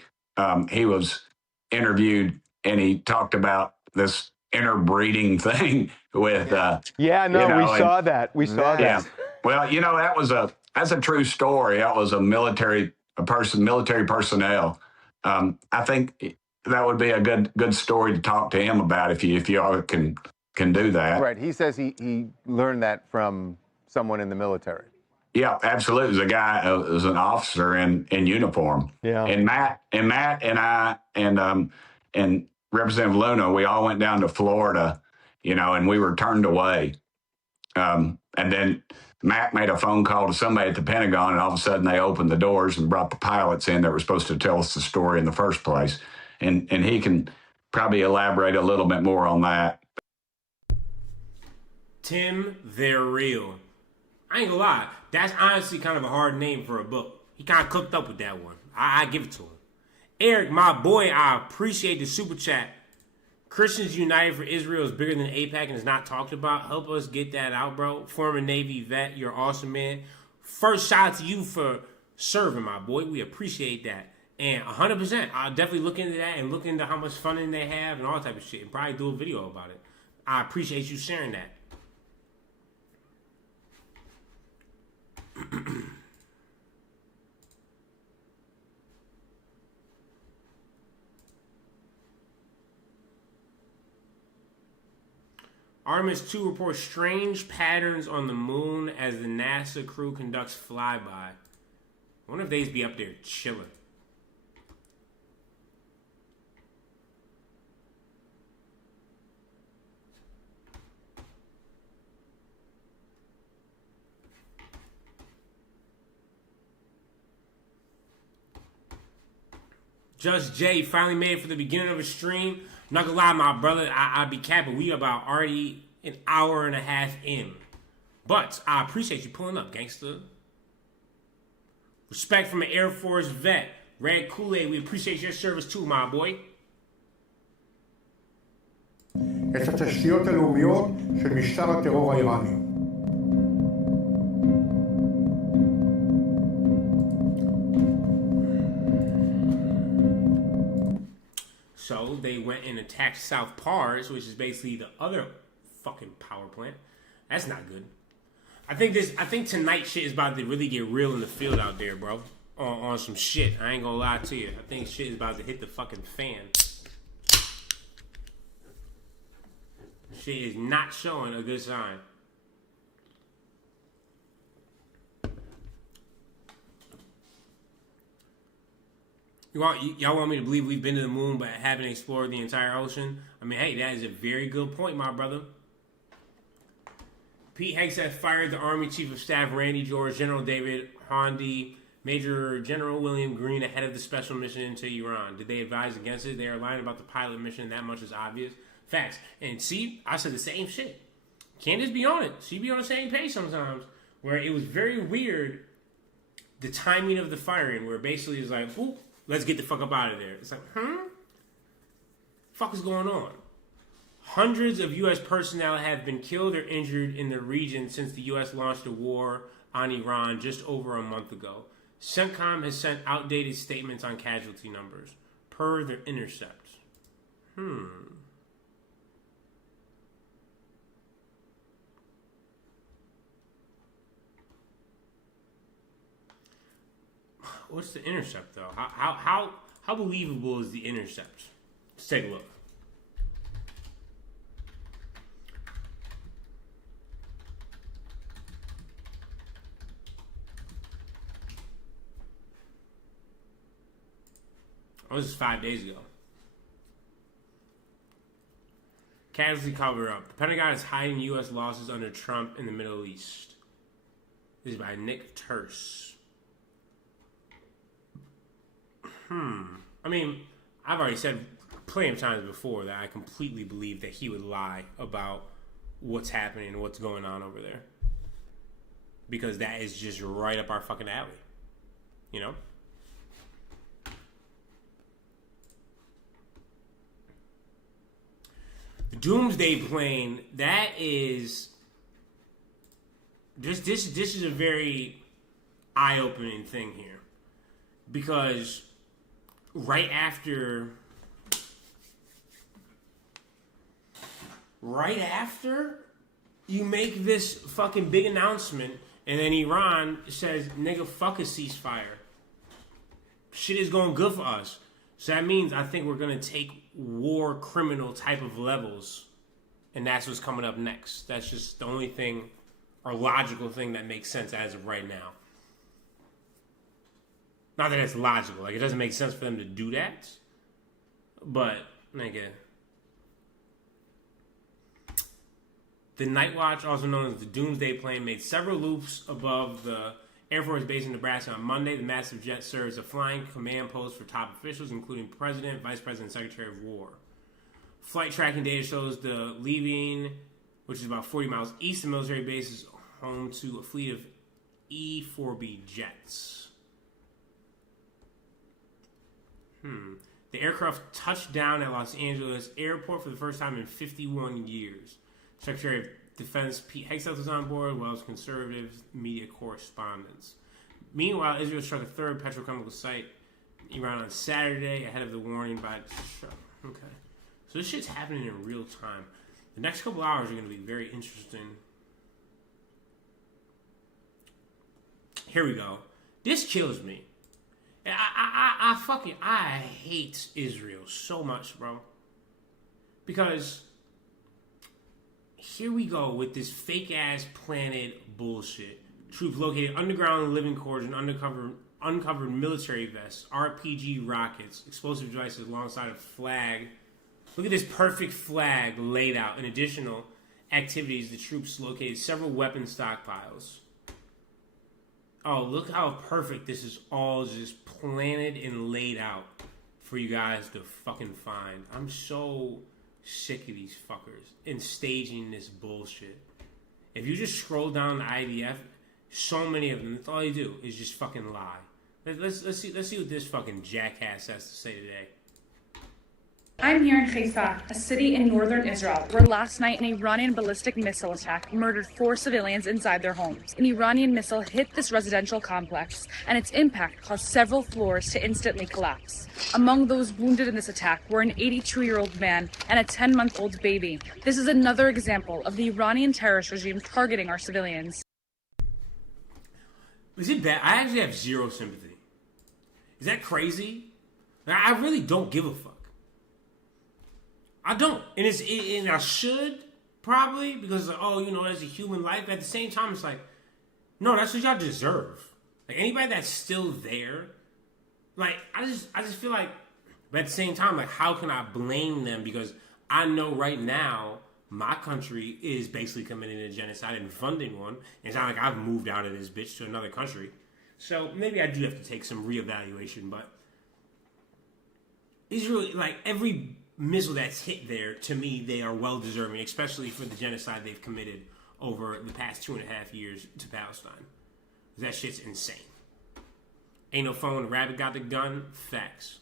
He was interviewed and he talked about this interbreeding thing with we saw that. We saw that. Yeah. Well, that's a true story. That was a military personnel. I think that would be a good story to talk to him about if you all can do that. Right. He says he learned that from someone in the military. Yeah, absolutely. It was a guy, it was an officer in uniform. Yeah. And Matt and I and Representative Luna, we all went down to Florida, and we were turned away. And then Matt made a phone call to somebody at the Pentagon, and all of a sudden they opened the doors and brought the pilots in that were supposed to tell us the story in the first place. And he can probably elaborate a little bit more on that. Tim, they're real. I ain't gonna lie, that's honestly kind of a hard name for a book. He kind of cooked up with that one. I give it to him. Eric, my boy, I appreciate the super chat. Christians United for Israel is bigger than AIPAC and is not talked about. Help us get that out, bro. Former Navy vet, you're awesome, man. First shout out to you for serving, my boy. We appreciate that. And 100%, I'll definitely look into that and look into how much funding they have and all type of shit and probably do a video about it. I appreciate you sharing that. Artemis 2 reports strange patterns on the moon as the NASA crew conducts flyby. I wonder if they'd be up there chilling. Just Jay finally made it for the beginning of a stream. Not gonna lie, my brother, I'd be capping. We about already an hour and a half in. But I appreciate you pulling up, gangster. Respect from an Air Force vet. Red Kool-Aid, we appreciate your service too, my boy. את התשתיות הלאומיות של משטר הטרור האיראני. So they went and attacked South Pars, which is basically the other fucking power plant. That's not good. I think tonight shit is about to really get real in the field out there, bro. On some shit. I ain't gonna lie to you. I think shit is about to hit the fucking fan. Shit is not showing a good sign. Y'all want me to believe we've been to the moon but haven't explored the entire ocean? I mean, hey, that is a very good point, my brother. Pete Hegseth fired the Army Chief of Staff Randy George, General David Hondy, Major General William Green ahead of the special mission into Iran. Did they advise against it? They are lying about the pilot mission. That much is obvious. Facts. And see, I said the same shit. Candace be on it. She be on the same page sometimes. Where it was very weird, the timing of the firing, where basically it's like, ooh, let's get the fuck up out of there. It's like, fuck is going on? Hundreds of U.S. personnel have been killed or injured in the region since the U.S. launched a war on Iran just over a month ago. CENTCOM has sent outdated statements on casualty numbers, per The Intercept. What's The Intercept, though? How believable is The Intercept? Let's take a look. Oh, this is 5 days ago. Casualty cover up. The Pentagon is hiding U.S. losses under Trump in the Middle East. This is by Nick Terse. I mean, I've already said plenty of times before that I completely believe that he would lie about what's happening and what's going on over there. Because that is just right up our fucking alley. You know? The Doomsday Plane, that is... This is a very eye-opening thing here. Because right after you make this fucking big announcement and then Iran says, nigga, fuck a ceasefire. Shit is going good for us. So that means I think we're going to take war criminal type of levels. And that's what's coming up next. That's just the only thing or logical thing that makes sense as of right now. Not that it's logical. Like, it doesn't make sense for them to do that. But, nigga. The Night Watch, also known as the Doomsday Plane, made several loops above the Air Force Base in Nebraska on Monday. The massive jet serves as a flying command post for top officials, including President, Vice President, and Secretary of War. Flight tracking data shows the leaving, which is about 40 miles east of the military base, is home to a fleet of E-4B jets. The aircraft touched down at Los Angeles Airport for the first time in 51 years. Secretary of Defense Pete Hegseth was on board, as well as conservative media correspondents. Meanwhile, Israel struck a third petrochemical site in Iran on Saturday ahead of the warning by... Okay. So this shit's happening in real time. The next couple hours are going to be very interesting. Here we go. This kills me. I hate Israel so much, bro. Because here we go with this fake-ass planet bullshit. Troops located underground in living quarters and uncovered military vests, RPG rockets, explosive devices alongside a flag. Look at this perfect flag laid out. In additional activities, the troops located several weapon stockpiles. Oh, look how perfect this is all just planted and laid out for you guys to fucking find. I'm so sick of these fuckers and staging this bullshit. If you just scroll down the IDF, so many of them, that's all they do is just fucking lie. Let's see what this fucking jackass has to say today. I'm here in Haifa, a city in northern Israel, where last night an Iranian ballistic missile attack murdered 4 civilians inside their homes. An Iranian missile hit this residential complex, and its impact caused several floors to instantly collapse. Among those wounded in this attack were an 82-year-old man and a 10-month-old baby. This is another example of the Iranian terrorist regime targeting our civilians. Is it bad? I actually have zero sympathy. Is that crazy? I really don't give a fuck. I don't, and I should probably because that's a human life. At the same time, it's like, no, that's what y'all deserve. Like anybody that's still there, like I just feel like, but at the same time, like how can I blame them? Because I know right now my country is basically committing a genocide and funding one. And it's not like I've moved out of this bitch to another country, so maybe I do have to take some reevaluation. But Israel, like every missile that's hit there, to me, they are well deserving, especially for the genocide they've committed over the past 2.5 years to Palestine. That shit's insane. Ain't no phone, the rabbit got the gun. Facts.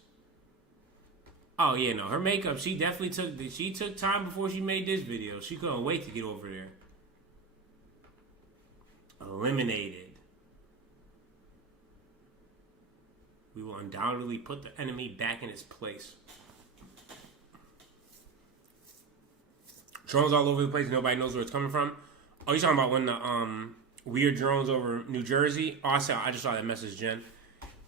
Oh yeah, no, her makeup, she definitely took time before she made this video. She couldn't wait to get over there. Eliminated. We will undoubtedly put the enemy back in its place. Drones all over the place. Nobody knows where it's coming from. Oh, you talking about when the weird drones over New Jersey? Oh, I just saw that message, Jen.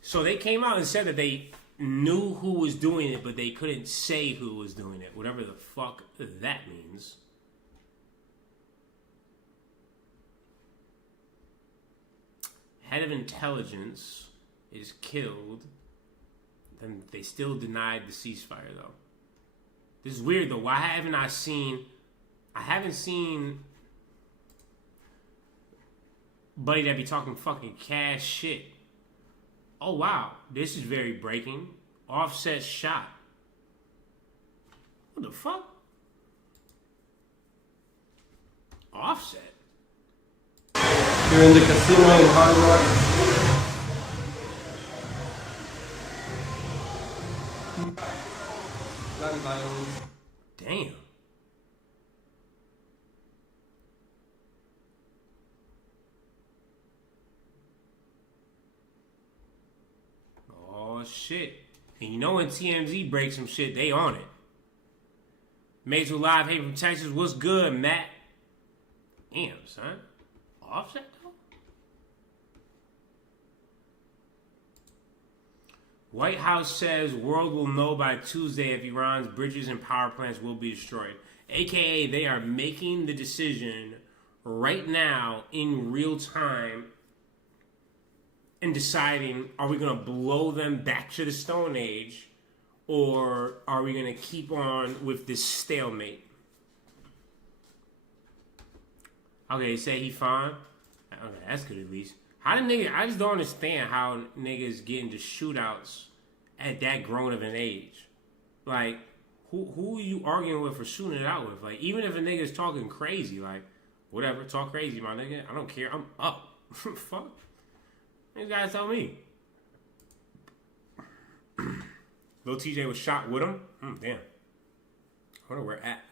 So they came out and said that they knew who was doing it, but they couldn't say who was doing it. Whatever the fuck that means. Head of intelligence is killed. Then they still denied the ceasefire, though. This is weird, though. Why haven't I seen... I haven't seen buddy that be talking fucking cash shit. Oh wow, this is very breaking. Offset shot. What the fuck? Offset? You're in the casino in Hard Rock. Gun violence. Damn. Oh shit. And you know when TMZ breaks some shit, they on it. Major Live, hey from Texas, what's good, Matt? Damn, son. Offset though? White House says world will know by Tuesday if Iran's bridges and power plants will be destroyed. AKA, they are making the decision right now in real time and deciding, are we going to blow them back to the Stone Age or are we going to keep on with this stalemate? Okay, say he fine. Okay, that's good at least. How did niggas, I just don't understand how niggas get into shootouts at that grown of an age. Like, who are you arguing with for shooting it out with? Like, even if a nigga's talking crazy, like, whatever, talk crazy, my nigga. I don't care. I'm up. Fuck. You guys tell me. Lil TJ was shot with him? Damn. I wonder where at.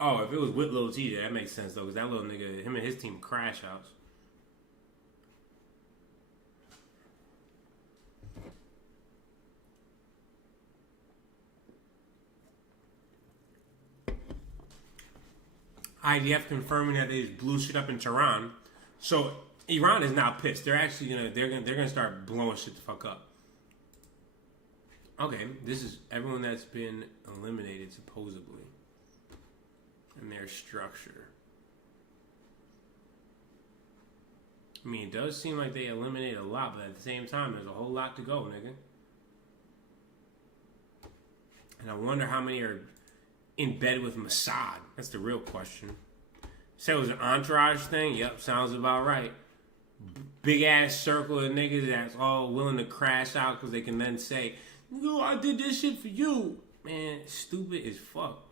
Oh, if it was with Lil TJ, that makes sense, though, because that little nigga, him and his team crash outs. IDF confirming that they just blew shit up in Tehran. So Iran is now pissed. They're actually they're gonna start blowing shit the fuck up. Okay, this is everyone that's been eliminated supposedly in their structure. I mean, it does seem like they eliminate a lot, but at the same time, there's a whole lot to go, nigga. And I wonder how many are in bed with Mossad. That's the real question. Say it was an entourage thing? Yep, sounds about right. Big ass circle of niggas that's all willing to crash out because they can then say, yo, I did this shit for you. Man, stupid as fuck.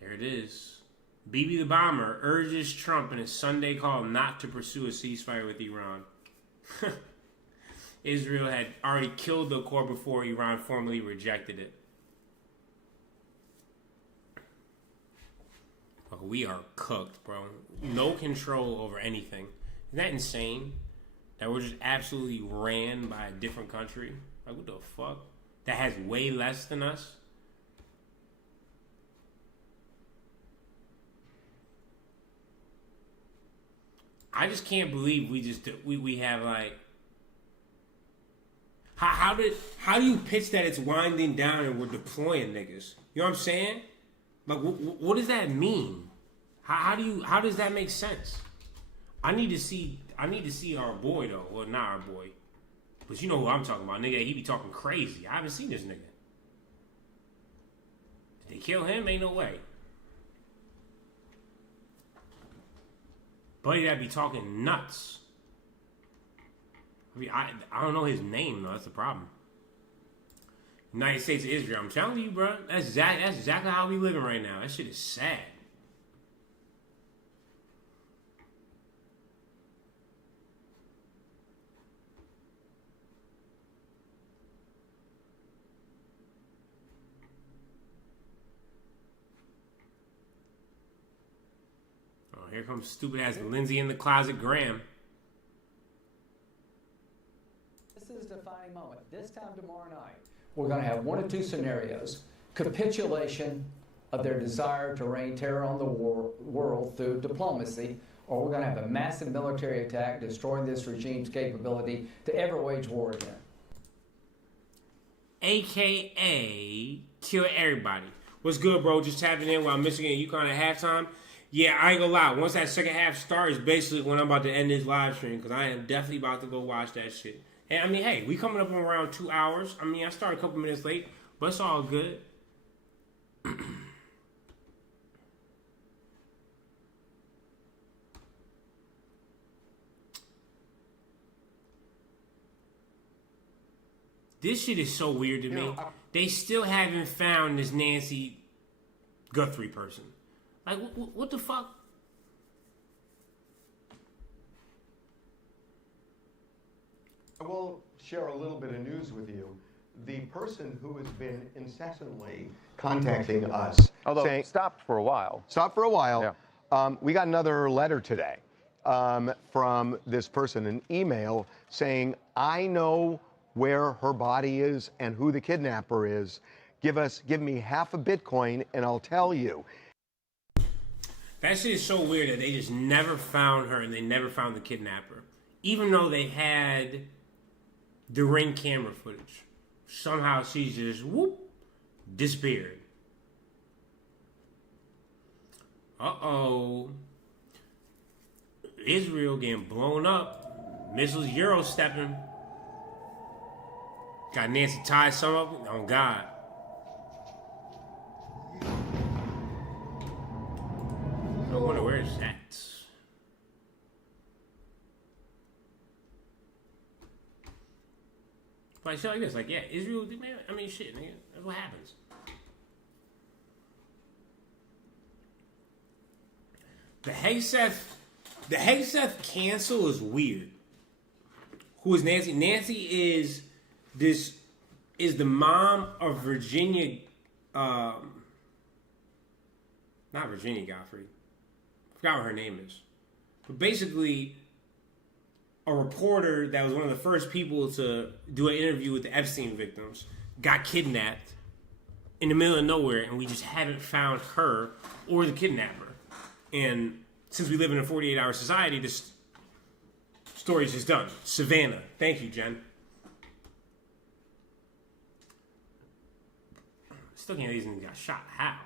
There it is. Bibi the Bomber urges Trump in a Sunday call not to pursue a ceasefire with Iran. Israel had already killed the accord before Iran formally rejected it. Oh, we are cooked, bro. No control over anything. Isn't that insane? That we're just absolutely ran by a different country? Like, what the fuck? That has way less than us? I just can't believe we have like how do you pitch that it's winding down and we're deploying niggas? You know what I'm saying? Like what does that mean? How does that make sense? I need to see our boy though. Well, not our boy, but you know who I'm talking about, nigga. He be talking crazy. I haven't seen this nigga. Did they kill him? Ain't no way. Buddy that be talking nuts. I mean, I don't know his name though. That's the problem. United States of Israel. I'm telling you, bro. That's exactly how we living right now. That shit is sad. Here comes stupid ass Lindsay in the closet Graham. This is a defining moment. This time tomorrow night, we're going to have one of two scenarios. Capitulation of their desire to rain terror on the world through diplomacy, or we're going to have a massive military attack destroying this regime's capability to ever wage war again. AKA kill everybody. What's good, bro? Just tapping in while Michigan and UConn at halftime. Yeah, I ain't gonna lie. Once that second half starts, basically when I'm about to end this live stream, because I am definitely about to go watch that shit. And I mean, hey, we coming up on around 2 hours. I mean, I started a couple minutes late, but it's all good. This shit is so weird to me. They still haven't found this Nancy Guthrie person. Like, what the fuck? I will share a little bit of news with you. The person who has been incessantly contacting us, although saying, stopped for a while. Stopped for a while. Yeah. We got another letter today from this person, an email saying, I know where her body is and who the kidnapper is. Give me half a Bitcoin and I'll tell you. That shit is so weird that they just never found her and they never found the kidnapper. Even though they had the Ring camera footage. Somehow she's just, whoop, disappeared. Uh-oh. Israel getting blown up. Missiles Euro stepping. Got Nancy tied some up. Oh, God. I wonder where it's at. Like shit like this, like yeah, Israel. Man, I mean, shit, nigga. That's what happens. The Hegseth cancel is weird. Who is Nancy? Nancy is the mom of Virginia. Not Virginia Godfrey. I forgot what her name is. But basically, a reporter that was one of the first people to do an interview with the Epstein victims got kidnapped in the middle of nowhere, and we just haven't found her or the kidnapper. And since we live in a 48-hour society, this story's just done. Savannah. Thank you, Jen. Still can't believe these got shot. How?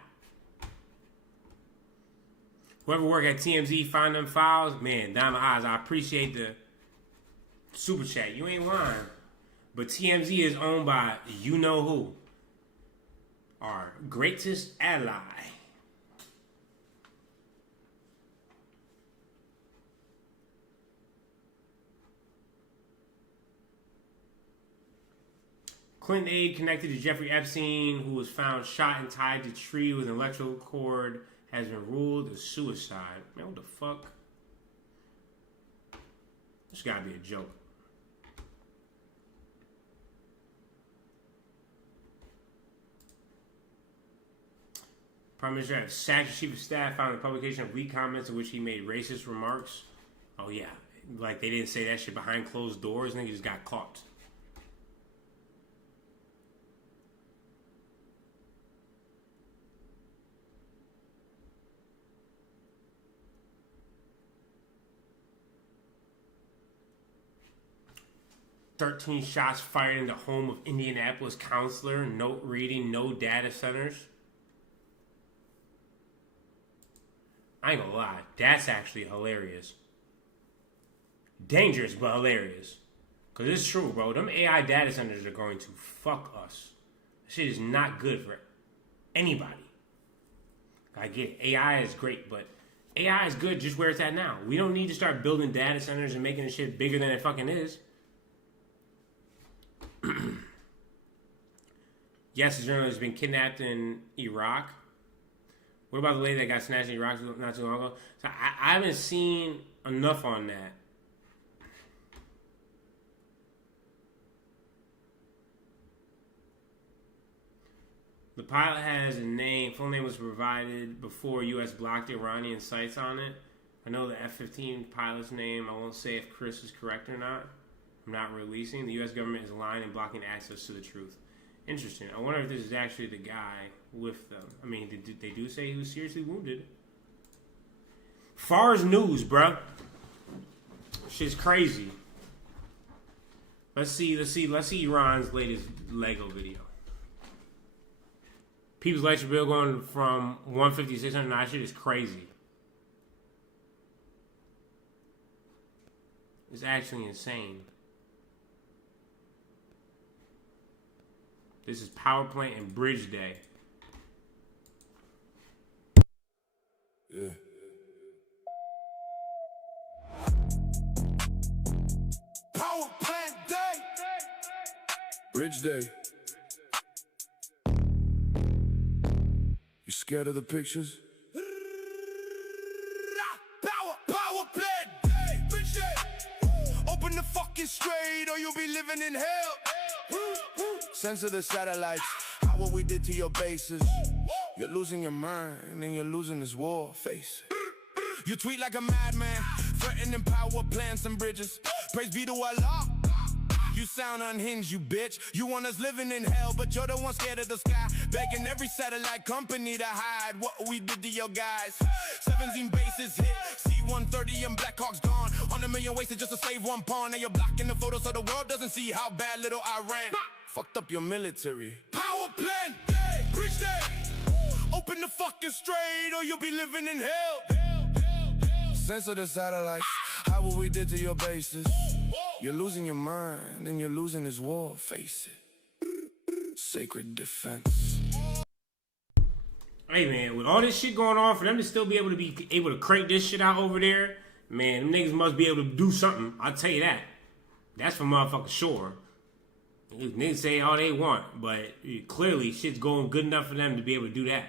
Whoever work at TMZ, find them files. Man, down the eyes. I appreciate the super chat. You ain't lying. But TMZ is owned by you know who. Our greatest ally. Clinton aide connected to Jeffrey Epstein, who was found shot and tied to a tree with an electrical cord, has been ruled a suicide. Man, what the fuck? This gotta be a joke. Prime Minister had sacked his chief of staff found a publication of leaked comments in which he made racist remarks. Oh yeah, like they didn't say that shit behind closed doors. Nigga just got caught. "13 shots fired in the home of Indianapolis counselor. Note reading, no data centers." I ain't gonna lie, that's actually hilarious. Dangerous, but hilarious. Because it's true, bro. Them AI data centers are going to fuck us. That shit is not good for anybody. I get it. AI is great, but AI is good just where it's at now. We don't need to start building data centers and making the shit bigger than it fucking is. Yes, the journalist has been kidnapped in Iraq. What about the lady that got snatched in Iraq not too long ago? So I haven't seen enough on that. The pilot has a name. Full name was provided before U.S. blocked Iranian sites on it. I know the F-15 pilot's name. I won't say if Chris is correct or not. I'm not releasing. The U.S. government is lying and blocking access to the truth. Interesting. I wonder if this is actually the guy with them. I mean, they do say he was seriously wounded. Far as news, bruh. Shit's crazy. Let's see Iran's latest Lego video. People's electric bill going from $150 to $600. Shit is crazy. It's actually insane. This is power plant and bridge day. Yeah. Power plant day. Bridge day. You scared of the pictures? Power plant day. Bridge day. Open the fucking straight or you'll be living in hell. Censor the satellites. How what we did to your bases. You're losing your mind and you're losing this war. Face it. You tweet like a madman, threatening power plants and bridges. Praise be to Allah. You sound unhinged, you bitch. You want us living in hell, but you're the one scared of the sky. Begging every satellite company to hide what we did to your guys. 17 bases hit, C-130 and Black Hawk's gone. 100 million wasted just to save one pawn. Now you're blocking the photo so the world doesn't see how bad little Iran fucked up your military. Power plant day, bridge day. Open the fucking straight or you'll be living in hell. Censor the satellites. How what we did to your bases. You're losing your mind and you're losing this war. Face it. Sacred defense. Hey man, with all this shit going on, for them to still be able to crank this shit out over there, man, them niggas must be able to do something. I'll tell you that. That's for motherfucking sure. Niggas say all they want, but clearly shit's going good enough for them to be able to do that.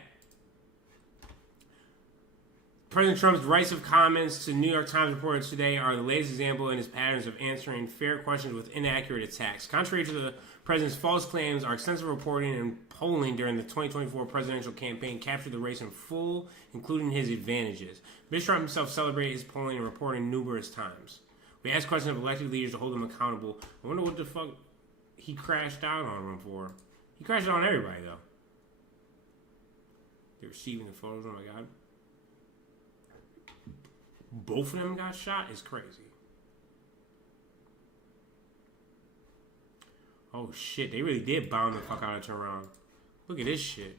President Trump's derisive comments to New York Times reporters today are the latest example in his patterns of answering fair questions with inaccurate attacks. Contrary to the president's false claims, our extensive reporting and polling during the 2024 presidential campaign captured the race in full, including his advantages. Mr. Trump himself celebrated his polling and reporting numerous times. We asked questions of elected leaders to hold them accountable. I wonder what the fuck he crashed out on them for. He crashed out on everybody, though. They're receiving the photos. Oh, my God. Both of them got shot is crazy. Oh, shit. They really did bomb the fuck out of Tehran. Look at this shit.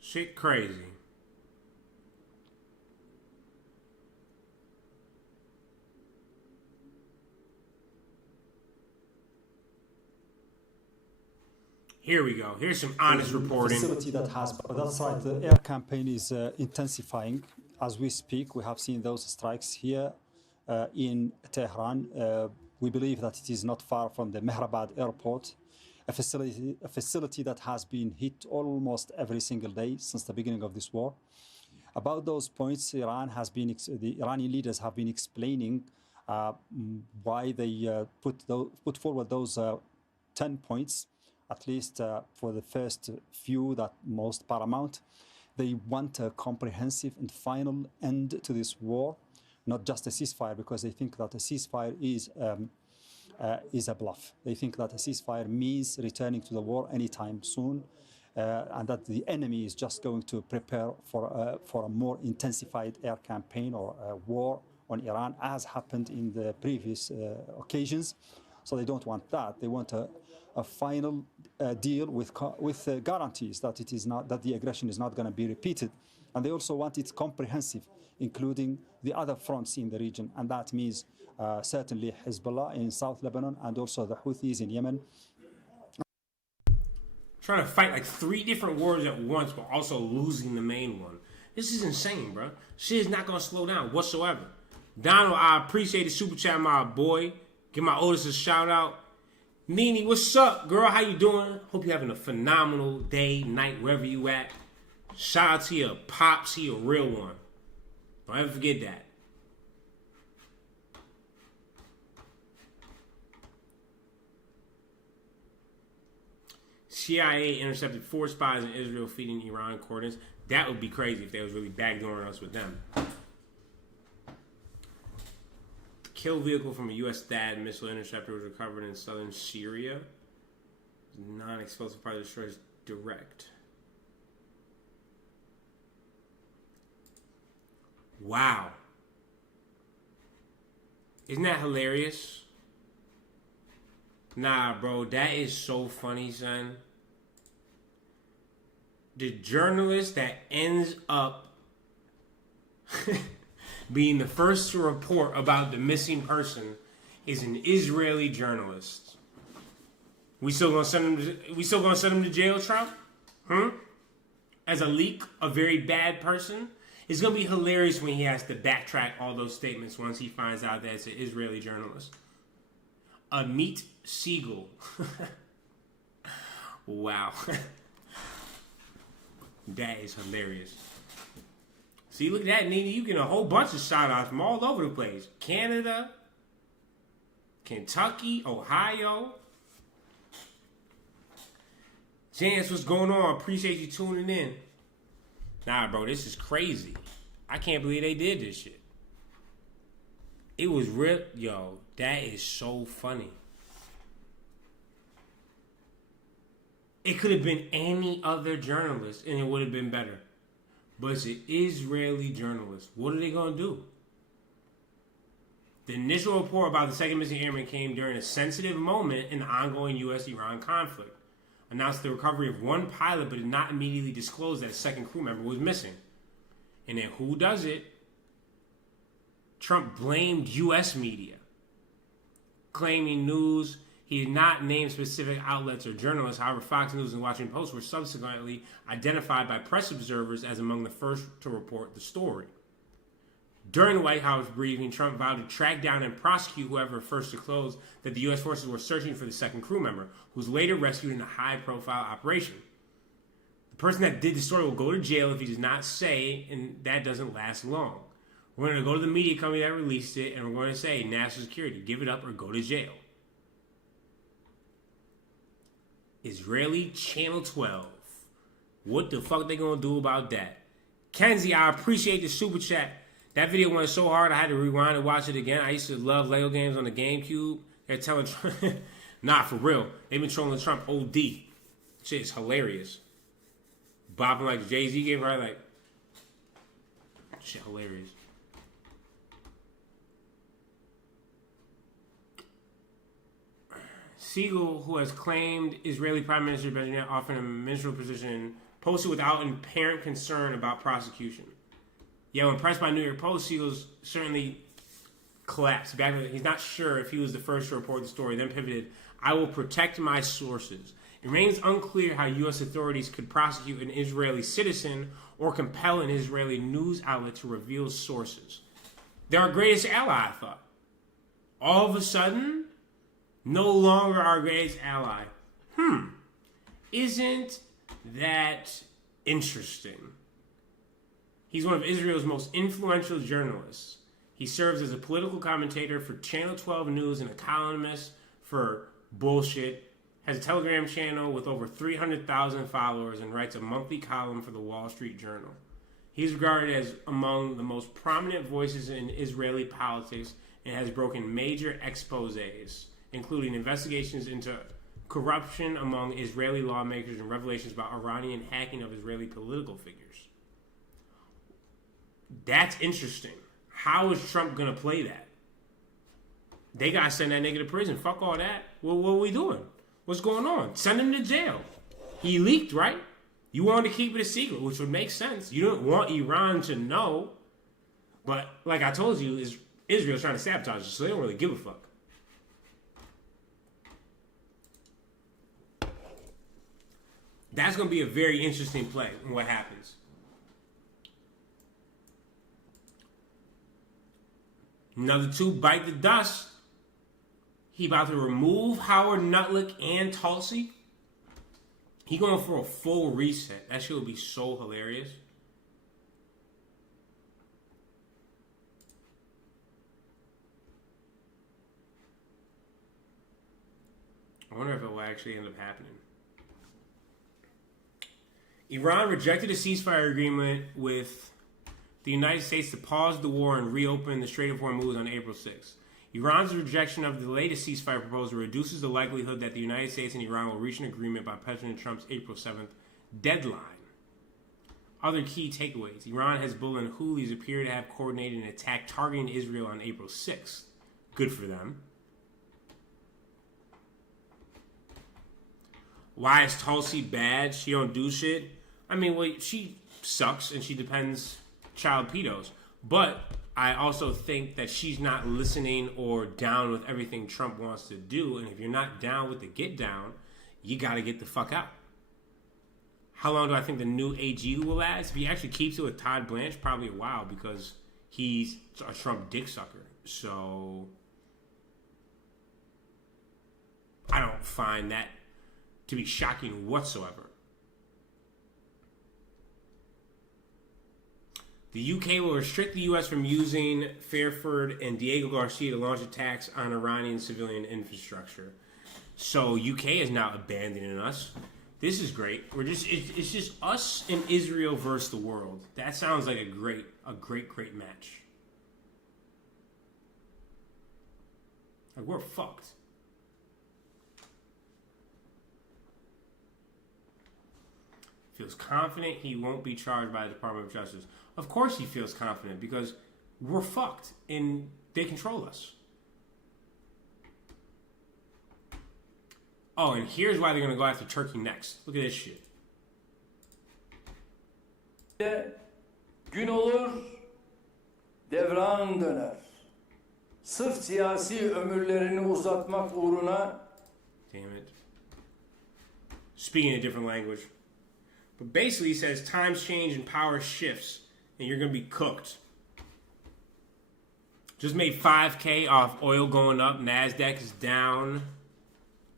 Shit crazy. Here we go. Here's some honest reporting. Facility that has, that's right. The air campaign is intensifying as we speak. We have seen those strikes here in Tehran. We believe that it is not far from the Mehrabad airport, a facility that has been hit almost every single day since the beginning of this war. About those points, the Iranian leaders have been explaining why they put forward those 10 points, at least for the first few that most paramount. They want a comprehensive and final end to this war, not just a ceasefire, because they think that a ceasefire is a bluff. They think that a ceasefire means returning to the war anytime soon, and that the enemy is just going to prepare for a more intensified air campaign or a war on Iran, as happened in the previous occasions. So they don't want that. They want a final deal with guarantees that that the aggression is not going to be repeated, and they also want it comprehensive, including the other fronts in the region, and that means certainly Hezbollah in South Lebanon and also the Houthis in Yemen. Trying to fight like 3 different wars at once, but also losing the main one. This is insane, bro. Shit is not gonna slow down whatsoever. Donald, I appreciate the super chat, my boy. Give my oldest a shout out. Nene, what's up, girl? How you doing? Hope you're having a phenomenal day, night, wherever you at. Shout out to your pops, he a real one. Don't ever forget that. CIA intercepted 4 spies in Israel feeding Iran coordinates. That would be crazy if they was really backdooring us with them. The kill vehicle from a U.S. THAAD missile interceptor was recovered in southern Syria. Non-explosive part destroys direct. Wow. Isn't that hilarious? Nah, bro, that is so funny, son. The journalist that ends up being the first to report about the missing person is an Israeli journalist. We still gonna send him to jail, Trump? As a leak, a very bad person? It's gonna be hilarious when he has to backtrack all those statements once he finds out that it's an Israeli journalist. Amit Siegel. Wow. That is hilarious. See, look at that, Nene. You get a whole bunch of shout-outs from all over the place. Canada, Kentucky, Ohio. Chance, what's going on? Appreciate you tuning in. Nah, bro, this is crazy. I can't believe they did this shit. It was real. Yo, that is so funny. It could have been any other journalist and it would have been better. But it's an Israeli journalist. What are they going to do? The initial report about the second missing airman came during a sensitive moment in the ongoing U.S.-Iran conflict. Announced the recovery of 1 pilot, but did not immediately disclose that a second crew member was missing. And then who does it? Trump blamed U.S. media, claiming news. He did not name specific outlets or journalists. However, Fox News and Washington Post were subsequently identified by press observers as among the first to report the story. During the White House briefing, Trump vowed to track down and prosecute whoever first disclosed that the U.S. forces were searching for the second crew member, who was later rescued in a high-profile operation. The person that did the story will go to jail if he does not say, and that doesn't last long. We're going to go to the media company that released it, and we're going to say, national security, give it up or go to jail. Israeli Channel 12. What the fuck they gonna do about that? Kenzie, I appreciate the super chat. That video went so hard I had to rewind and watch it again. I used to love Lego games on the GameCube. They're telling Trump, nah, for real. They've been trolling Trump OD. Shit is hilarious. Bopping like Jay-Z game, right? Like, shit hilarious. Siegel, who has claimed Israeli Prime Minister Benjamin offered him a ministerial position, posted without apparent concern about prosecution. Yet when pressed by New York Post, Siegel's certainly collapsed. He's not sure if he was the first to report the story, then pivoted, I will protect my sources It remains unclear how U.S. authorities could prosecute an Israeli citizen or compel an Israeli news outlet to reveal sources. They're our greatest ally, I thought. All of a sudden, no longer our greatest ally. Isn't that interesting? He's one of Israel's most influential journalists. He serves as a political commentator for Channel 12 News and a columnist for Bullshit. Has a Telegram channel with over 300,000 followers and writes a monthly column for the Wall Street Journal. He's regarded as among the most prominent voices in Israeli politics and has broken major exposés, including investigations into corruption among Israeli lawmakers and revelations about Iranian hacking of Israeli political figures. That's interesting. How is Trump going to play that? They got to send that nigga to prison. Fuck all that. What are we doing? What's going on? Send him to jail. He leaked, right? You wanted to keep it a secret, which would make sense. You don't want Iran to know. But like I told you, Israel's trying to sabotage you, so they don't really give a fuck. That's going to be a very interesting play in what happens. Another two bite the dust. He about to remove Howard Nutlick and Tulsi. He going for a full reset. That shit would be so hilarious. I wonder if it will actually end up happening. Iran rejected a ceasefire agreement with the United States to pause the war and reopen the Strait of Hormuz on April 6th. Iran's rejection of the latest ceasefire proposal reduces the likelihood that the United States and Iran will reach an agreement by President Trump's April 7th deadline. Other key takeaways. Iran, Hezbollah, and Houthis appear to have coordinated an attack targeting Israel on April 6th. Good for them. Why is Tulsi bad? She don't do shit. I mean, well, she sucks and she depends child pedos. But I also think that she's not listening or down with everything Trump wants to do. And if you're not down with the get down, you got to get the fuck out. How long do I think the new AG will last? If he actually keeps it with Todd Blanche, probably a while, because he's a Trump dick sucker. So I don't find that to be shocking whatsoever. The UK will restrict the US from using Fairford and Diego Garcia to launch attacks on Iranian civilian infrastructure. So UK is now abandoning us. This is great. It's just us and Israel versus the world. That sounds like a great match. Like, we're fucked. Feels confident he won't be charged by the Department of Justice. Of course he feels confident, because we're fucked and they control us. Oh, and here's why they're going to go after Turkey next. Look at this shit. Gün olur, devran döner. Sırf siyasi ömürlerini uzatmak uğruna. Damn it. Speaking a different language. But basically he says times change and power shifts and you're going to be cooked. Just made 5K off oil going up. NASDAQ is down.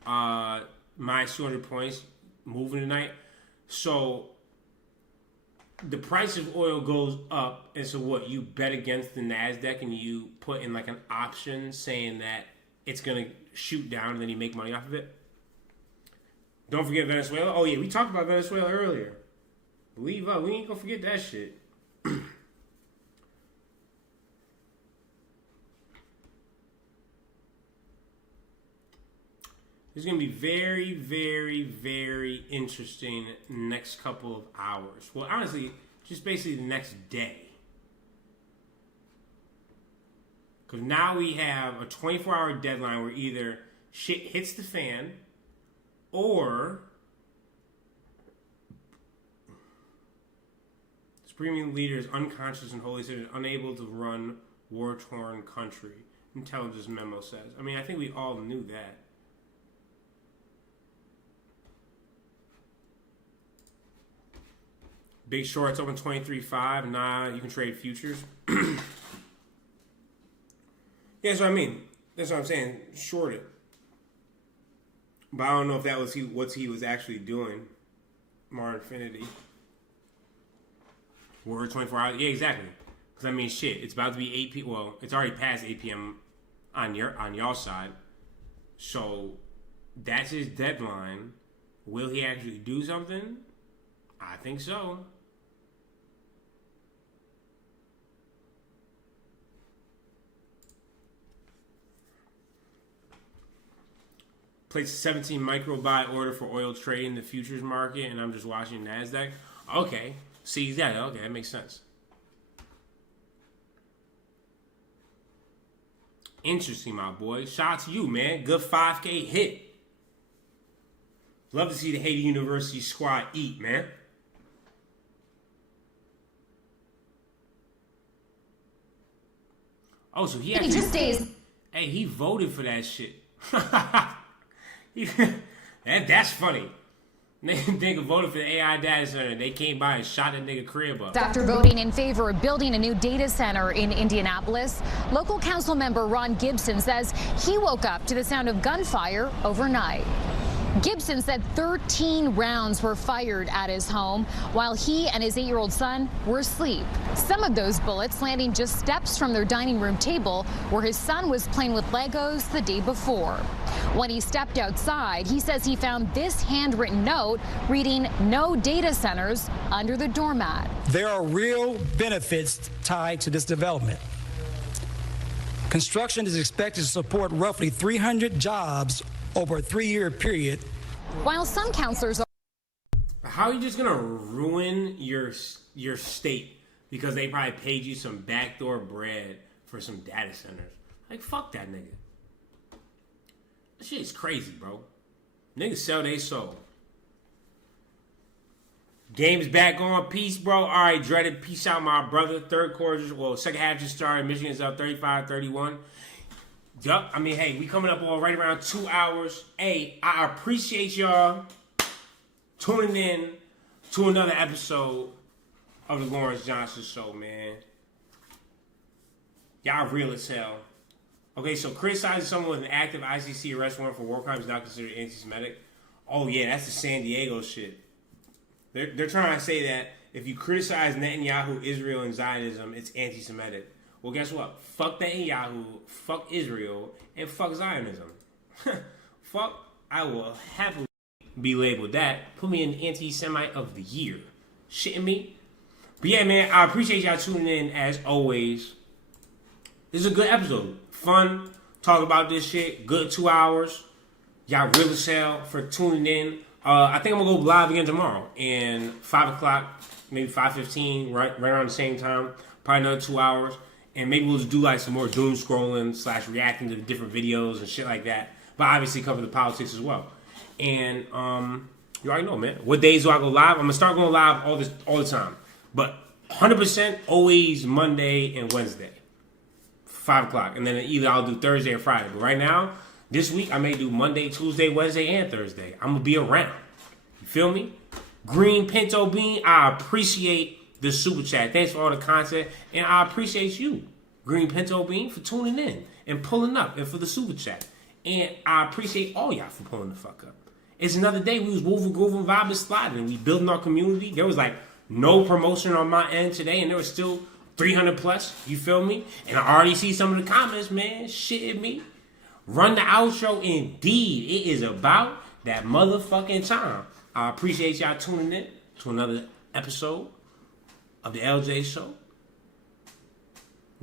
Minus 200 points. Moving tonight. So the price of oil goes up. And so what? You bet against the NASDAQ and you put in like an option saying that it's going to shoot down and then you make money off of it. Don't forget Venezuela. Oh yeah, we talked about Venezuela earlier. Believe us, we ain't gonna forget that shit. It's gonna be very, very, very interesting next couple of hours. Well, honestly, just basically the next day. Because now we have a 24-hour deadline where either shit hits the fan or Supreme leader is unconscious and wholly sick and unable to run war-torn country. Intelligence memo says. I mean, I think we all knew that. Big Short's open 23.5. Nah, you can trade futures. Yeah, that's what I mean. That's what I'm saying. Short it. But I don't know if that was what he was actually doing. Mar Infinity. We're 24 hours. Yeah, exactly. Because I mean, shit. It's about to be 8 p.m. Well, it's already past 8 p.m. on y'all side. So that's his deadline. Will he actually do something? I think so. Placed a 17 micro buy order for oil trade in the futures market, and I'm just watching NASDAQ. Okay. See that? Okay, that makes sense. Interesting, my boy. Shout out to you, man. Good 5K hit. Love to see the Haiti University squad eat, man. Oh, so he actually... just days. Hey, he voted for that shit. That's funny. Nigga voted for the AI data center. They came by and shot that nigga crib up. After voting in favor of building a new data center in Indianapolis, local council member Ron Gibson says he woke up to the sound of gunfire overnight. Gibson said 13 rounds were fired at his home while he and his 8-year-old son were asleep. Some of those bullets landing just steps from their dining room table where his son was playing with Legos the day before. When he stepped outside, he says he found this handwritten note reading "No data centers" under the doormat. There are real benefits tied to this development. Construction is expected to support roughly 300 jobs over a 3-year period. While some counselors are... How are you just gonna ruin your state because they probably paid you some backdoor bread for some data centers? Like, fuck that nigga. That shit is crazy, bro. Niggas sell they soul. Game's back on. Peace, bro. All right, Dreaded. Peace out, my brother. Third quarter, well, second half just started. Michigan's up 35-31. Yup. I mean, hey, we coming up on right around 2 hours. Hey, I appreciate y'all tuning in to another episode of the Lawrence Johnson Show, man. Y'all real as hell. Okay, so criticizing someone with an active ICC arrest warrant for war crimes is not considered anti-Semitic. Oh yeah, that's the San Diego shit. They're trying to say that if you criticize Netanyahu, Israel, and Zionism, it's anti-Semitic. Well, guess what? Fuck Netanyahu, fuck Israel, and fuck Zionism. Fuck, I will happily be labeled that. Put me in anti-Semite of the year. Shitting me? But yeah, man, I appreciate y'all tuning in as always. This is a good episode. Fun. Talk about this shit. Good 2 hours. Y'all real as hell for tuning in. I think I'm going to go live again tomorrow. And 5 o'clock, maybe 5:15, right around the same time. Probably another 2 hours. And maybe we'll just do like some more doom scrolling / reacting to the different videos and shit like that. But obviously cover the politics as well. And you already know, man. What days do I go live? I'm going to start going live all the time. But 100% always Monday and Wednesday. 5 o'clock. And then either I'll do Thursday or Friday. But right now, this week, I may do Monday, Tuesday, Wednesday, and Thursday. I'm going to be around. You feel me? Green Pinto Bean, I appreciate the super chat. Thanks for all the content. And I appreciate you, Green Pinto Bean, for tuning in and pulling up and for the super chat. And I appreciate all y'all for pulling the fuck up. It's another day. We was moving, grooving, vibing, sliding. We building our community. There was like no promotion on my end today, and there was still 300 plus. You feel me? And I already see some of the comments, man. Shitting me. Run the outro. Indeed, it is about that motherfucking time. I appreciate y'all tuning in to another episode of the LJ Show.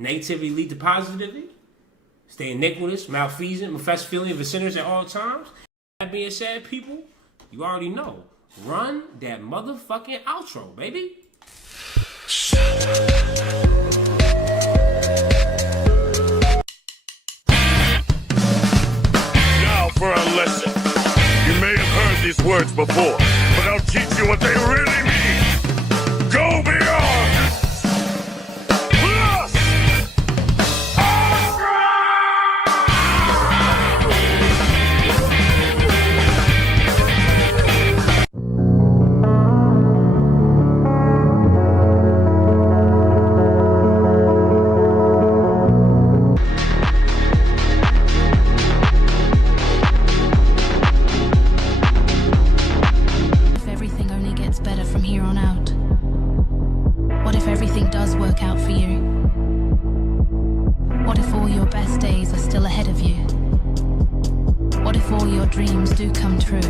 Negativity lead to positivity. Stay iniquitous, malfeasant, mephistophelian for sinners at all times. That being said, people, you already know. Run that motherfucking outro, baby. Now for a lesson. You may have heard these words before, but I'll teach you what they really mean. Go beyond! dreams do come true.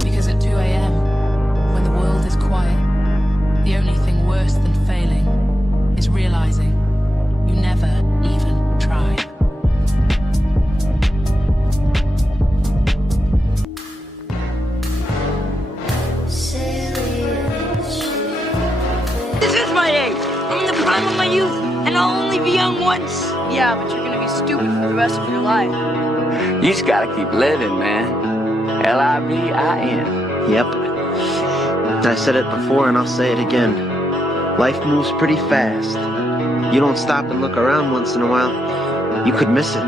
Because at 2 a.m., when the world is quiet, the only thing worse than failing is realizing you never even tried. This is my age. I'm in the prime of my youth, and I'll only be young once. Yeah, but you're gonna be stupid for the rest of your life. You just gotta keep living, man. Livin. Yep. I said it before and I'll say it again. Life moves pretty fast. You don't stop and look around once in a while, you could miss it.